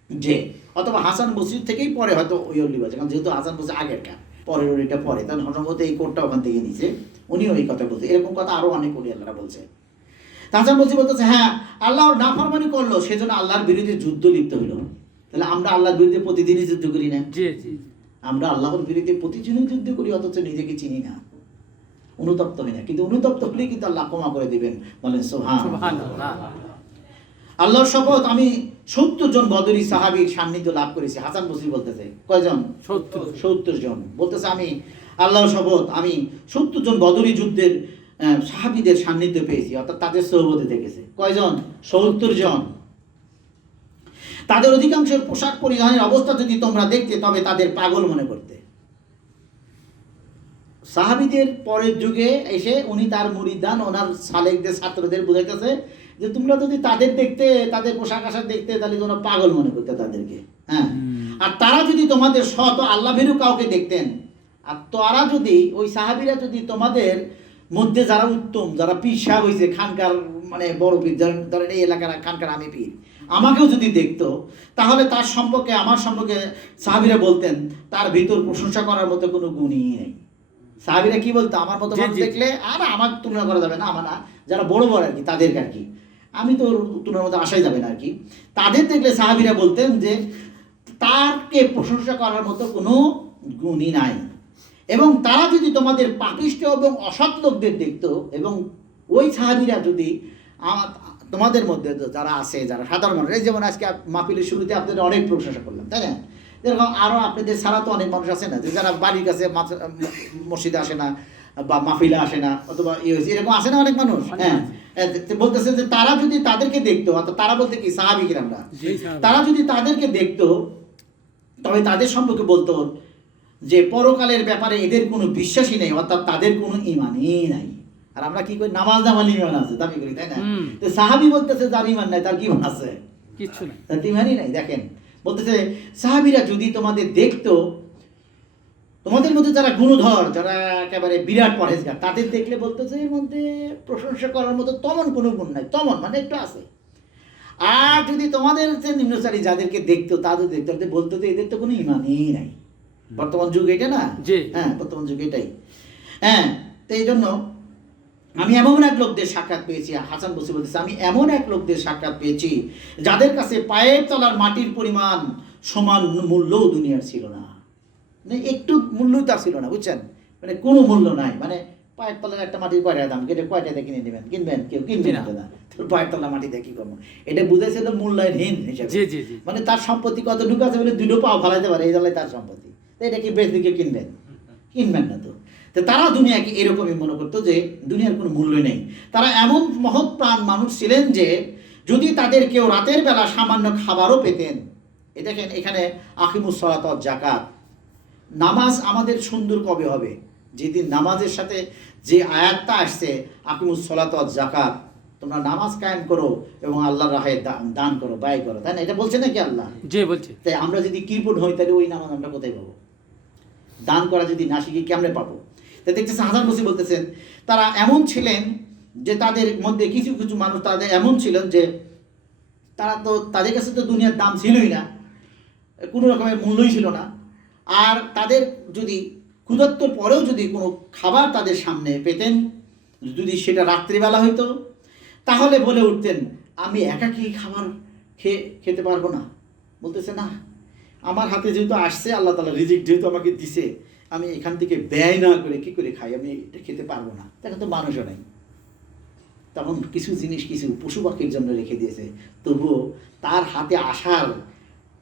যে অথবা হাসান বসরি থেকেই পরে হয়তো ওই অলি বাজে, কারণ যেহেতু হাসান বসরি আগেরটা, পরের ওলিটা পরে, তাহলে সম্ভবত এই কোডটা ওখান থেকে নিয়েছে, উনিও এই কথা বলতে। এরকম কথা আরো অনেক ওলি আল্লাহরা বলছে। হাসান বসরি বলতেছে, হ্যাঁ, আল্লাহর নাফরমানি করলো, সেজন্য আল্লাহর বিরুদ্ধে যুদ্ধ লিপ্ত হইল। তাহলে আমরা আল্লাহর বিরুদ্ধে প্রতিদিনই যুদ্ধ করি না? জি জি। আমরা আল্লাহর বিরুদ্ধে প্রতিদিনই যুদ্ধ করি, অথচ নিজেকে চিনি না, অনুতপ্ত হই না। কিন্তু অনুতপ্ত হলে কিন্তু আল্লাহ ক্ষমা করে দিবেন, বলেন সুবহানাল্লাহ। আল্লাহর শপথ, আমি 70 জন বদরি সাহাবীর সান্নিধ্য লাভ করেছি। হাসান বসরি বলতেছে, কয়জন? 70 জন। বলতেছে, আমি আল্লাহর শপথ, আমি 70 জন বদরি যুদ্ধের সাহাবীদের সান্নিধ্য পেয়েছি, অর্থাৎ তাদের সোহবতে দেখেছে। কয়জন? 70 জন। তাদের অধিকাংশের পোশাক পরিধানের অবস্থা যদি তোমরা দেখতে, তবে তাদের পাগল মনে করতে। সাহাবীদের পরের যুগে এসে উনি তার মুরিদান, ওনার সালেকদের, ছাত্রদের বুঝাইতেছে যে তোমরা যদি তাদের দেখতে, তাদের পোশাক আশাক দেখতে, তাহলে তোমরা পাগল মনে করতে তাদেরকে। হ্যাঁ, আর তারা যদি তোমাদের সৎ আল্লাহ ভীরু কাউকে দেখতেন, আর তারা যদি, ওই সাহাবীরা যদি তোমাদের মধ্যে যারা উত্তম, যারা পীর সাহেব হয়েছে, খানকার মানে বড় পীর, ধরেন এই এলাকার খানকার আমি পীর, আমাকেও যদি দেখতো, তাহলে তার সম্পর্কে, আমার সম্পর্কে সাহাবীরা বলতেন, তার ভিতর প্রশংসা করার মতো কোনো গুণই নেই। সাহাবীরা কি বলতো? আমার মতো মানুষ দেখলে, আর আমার তুলনা করা যাবে না, আমার না, যারা বড় বড় আর কি, তাদেরকে আর কি, আমি তো তুলনার মতো আসাই যাবে না আর কি। তাদের দেখলে সাহাবীরা বলতেন যে তারকে প্রশংসা করার মতো কোনো গুণই নাই। এবং তারা যদি তোমাদের পাপিষ্ঠ এবং অসৎ লোকদের দেখতো, এবং ওই সাহাবীরা যদি তোমাদের মধ্যে যারা আছে, যারা সাধারণ মানুষ, এই যেমন আজকে মাহফিলের শুরুতে আপনাদের অনেক প্রশংসা করলাম, তাই না? যেরকম আরও আপনাদের ছাড়া তো অনেক মানুষ আছে না, যে যারা বাড়ির কাছে মসজিদে আসে না বা মাহফিলে আসে না, অথবা এরকম আসে না অনেক মানুষ। হ্যাঁ, বলতেছে যে তারা যদি তাদেরকে দেখতো, অর্থাৎ তারা বলতে কি সাহাবী কিরামরা, তারা যদি তাদেরকে দেখতো তবে তাদের সম্পর্কে বলতো যে পরকালের ব্যাপারে এদের কোনো বিশ্বাসই নেই, অর্থাৎ তাদের কোনো ঈমানই নাই। আর আমরা কি করি, নামাজ নামালি ঈমান আছে দাবি করি, তাই না? তো সাহাবী বলতেছে যার ঈমান নাই তার কি ঈমান আছে? কিচ্ছু নাই, তার ঈমানই নাই। দেখেন, বলতেছে সাহাবীরা যদি তোমাদের দেখতো, তোমাদের মধ্যে যারা গুণধর, যারা একেবারে বিরাট পরহেজগার, তাদের দেখলে বলতো যে এর মধ্যে প্রশংসা করার মতো তেমন কোনো গুণ নাই, তেমন মানে একটু আছে। আর যদি তোমাদের যে নিম্নচারী যাদেরকে দেখতো, তাদের দেখতে বলতো যে এদের তো কোনো ঈমানই নাই। বর্তমান যুগ এটা না? হ্যাঁ, বর্তমান যুগ এটাই। হ্যাঁ, তো এই জন্য আমি এমন এক লোকদের সাক্ষাৎ পেয়েছি, হাসান বসরি বলতেছে, আমি এমন এক লোকদের সাক্ষাৎ পেয়েছি যাদের কাছে পায়ের তলার মাটির পরিমাণ সমান মূল্যও দুনিয়ার ছিল না। মানে একটু মূল্যই তার ছিল না, বুঝছেন? মানে কোনো মূল্য নাই। মানে পায়ের তলার একটা মাটির কয়টা দাম, কেটে কয়টাতে কিনে দেবেন? কিনবেন? কেউ কিনবে না। তোর পায়ের তলা মাটিতে কি করবো? এটা বুঝেছে তো মূল্যায়নহীন হিসেবে। মানে তার সম্পত্তি কতটুকু আছে বলে দুটো পাও ফালাইতে পারে, এই জন্য তার সম্পত্তি। তো এটা কি বেশ দিকে কিনবেন? কিনবেন না। তো তারা দুনিয়াকে এরকমই মনে করতো যে দুনিয়ার কোনো মূল্য নেই। তারা এমন মহৎ প্রাণ মানুষ ছিলেন যে যদি তাদের কেউ রাতের বেলা সামান্য খাবারও পেতেন, এ দেখেন এখানে আকিমুস সালাত ওয়াজ যাকাত, নামাজ আমাদের সুন্দর কবে হবে? যেদিন নামাজের সাথে যে আয়াতটা আসছে আকিমুস সালাত ওয়াজ যাকাত, তোমরা নামাজ কায়েম করো এবং আল্লাহর রাহে দান করো, ব্যয় করো, তাই না? এটা বলছে নাকি আল্লাহ? জি বলছে। তাই আমরা যদি কৃপণ হই তাহলে ওই নামাজ আমরা কোথায় পাবো? দান করা যদি না শিখি কেমনে পাবো? তাই দেখতেছে হাসান বসরি বলতেছেন তারা এমন ছিলেন যে তাদের মধ্যে কিছু কিছু মানুষ তাদের এমন ছিলেন যে তারা তো, তাদের কাছে তো দুনিয়ার দাম ছিলই না, কোনো রকমের মূল্যই ছিল না। আর তাদের যদি ক্ষুধার্তর পরেও যদি কোনো খাবার তাদের সামনে পেতেন, যদি সেটা রাত্রিবেলা হইতো, তাহলে বলে উঠতেন আমি একাকী খাবার খেতে পারবো না। বলতেছে না, আমার হাতে যেহেতু আসছে, আল্লাহ তাআলা রিজিক যেহেতু আমাকে দিছে, আমি এখান থেকে ব্যয় না করে কি করে খাই? আমি এটা খেতে পারবো না। তখন তো মানুষও নেই, তখন কিছু জিনিস কিছু পশু পাখির জন্য রেখে দিয়েছে, তবুও তার হাতে আসার,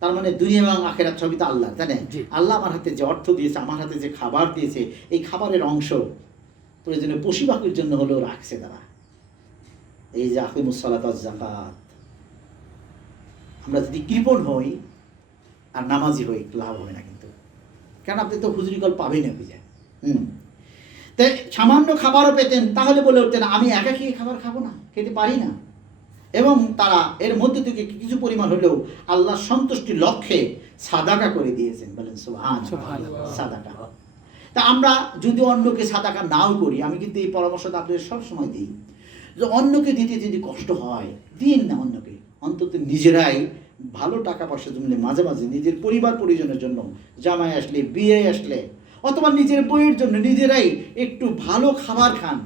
তার মানে দুনিয়া এবং আখিরাত সবই তো আল্লাহ, তাই না? আল্লাহ আমার হাতে যে অর্থ দিয়েছে, আমার হাতে যে খাবার দিয়েছে, এই খাবারের অংশ প্রয়োজনে পশু পাখির জন্য হলেও রাখছে তারা। এই যে আকিমুস সালাত ওয়াজ যাকাত, আমরা যদি কৃপণ হই আর নামাজি হই লাভ হবে না কিন্তু, কারণ আপনি তো হুজুরিকল পাবেন না বুঝে। তাই সামান্য খাবারও পেতেন, তাহলে বলে উঠতেন আমি একাকী খাবার খাবো না, খেতে পারি না। এবং তারা এর মধ্যে থেকে কিছু পরিমাণ হলেও আল্লাহর সন্তুষ্টির লক্ষ্যে সাদাকা করে দিয়েছেন। বলেন সুবহানাল্লাহ। সাদাকা। তা আমরা যদি অন্যকে সাদাকা নাও করি, আমি কিন্তু এই পরামর্শটা আপনাদের সবসময় দিই যে অন্যকে দিতে যদি কষ্ট হয় দিন না, অন্যকে অন্তত নিজেরাই ভালো টাকা পয়সা জমলে মাঝে মাঝে নিজের পরিবার পরিজনের জন্য, জামাই আসলে, বিয়ে আসলে, অথবা নিজের বইয়ের জন্য নিজেরাই একটু ভালো খাবার খান।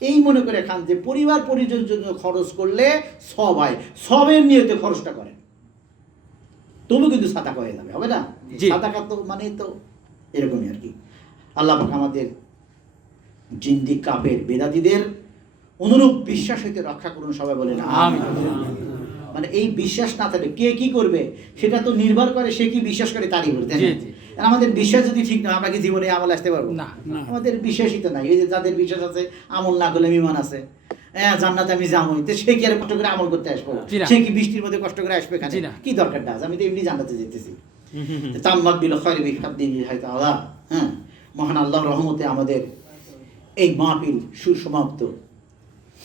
এই মনে করে খান যে পরিবার পরিজনের জন্য খরচ করলে সব হয়, সবের নিয়তে খরচটা করেন, তবু কিন্তু সাদাকা হয়ে যাবে, হবে না? সাদাকা তো মানে তো এরকমই আর কি। আল্লাহ পাক আমাদের জিন্দি কাফের বেদাতীদের অনুরূপ বিশ্বাস হইতে রক্ষা করুন, সবাই বলেন আমিন। মানে এই বিশ্বাস না থাকলে কে কি করবে সেটা তো নির্ভর করে সে কি বিশ্বাস করে তারই উপর। আমাদের বিশ্বাস যদি ঠিক না, আমরা কি জীবনে আমল আসতে পারবো না? আমাদের বিশ্বাসই তো নাই। এই যে যাদের বিশ্বাস আছে আমল না করলে ঈমান আছে, হ্যাঁ জান্নাতে আমি যাবই, তো সে কি আর কষ্ট করে আমল করতে আসবো? সে কি বৃষ্টির মধ্যে কষ্ট করে আসবে? কি দরকারটা আছে? আমি তো এমনি জান্নাতে যেতেছি। তাম্মাত বিল খায়রি বিফাদ্লিল্লাহি তাআলা। হ্যাঁ, মহান আল্লাহর রহমতে আমাদের এই মাহফিল সুসমাপ্ত।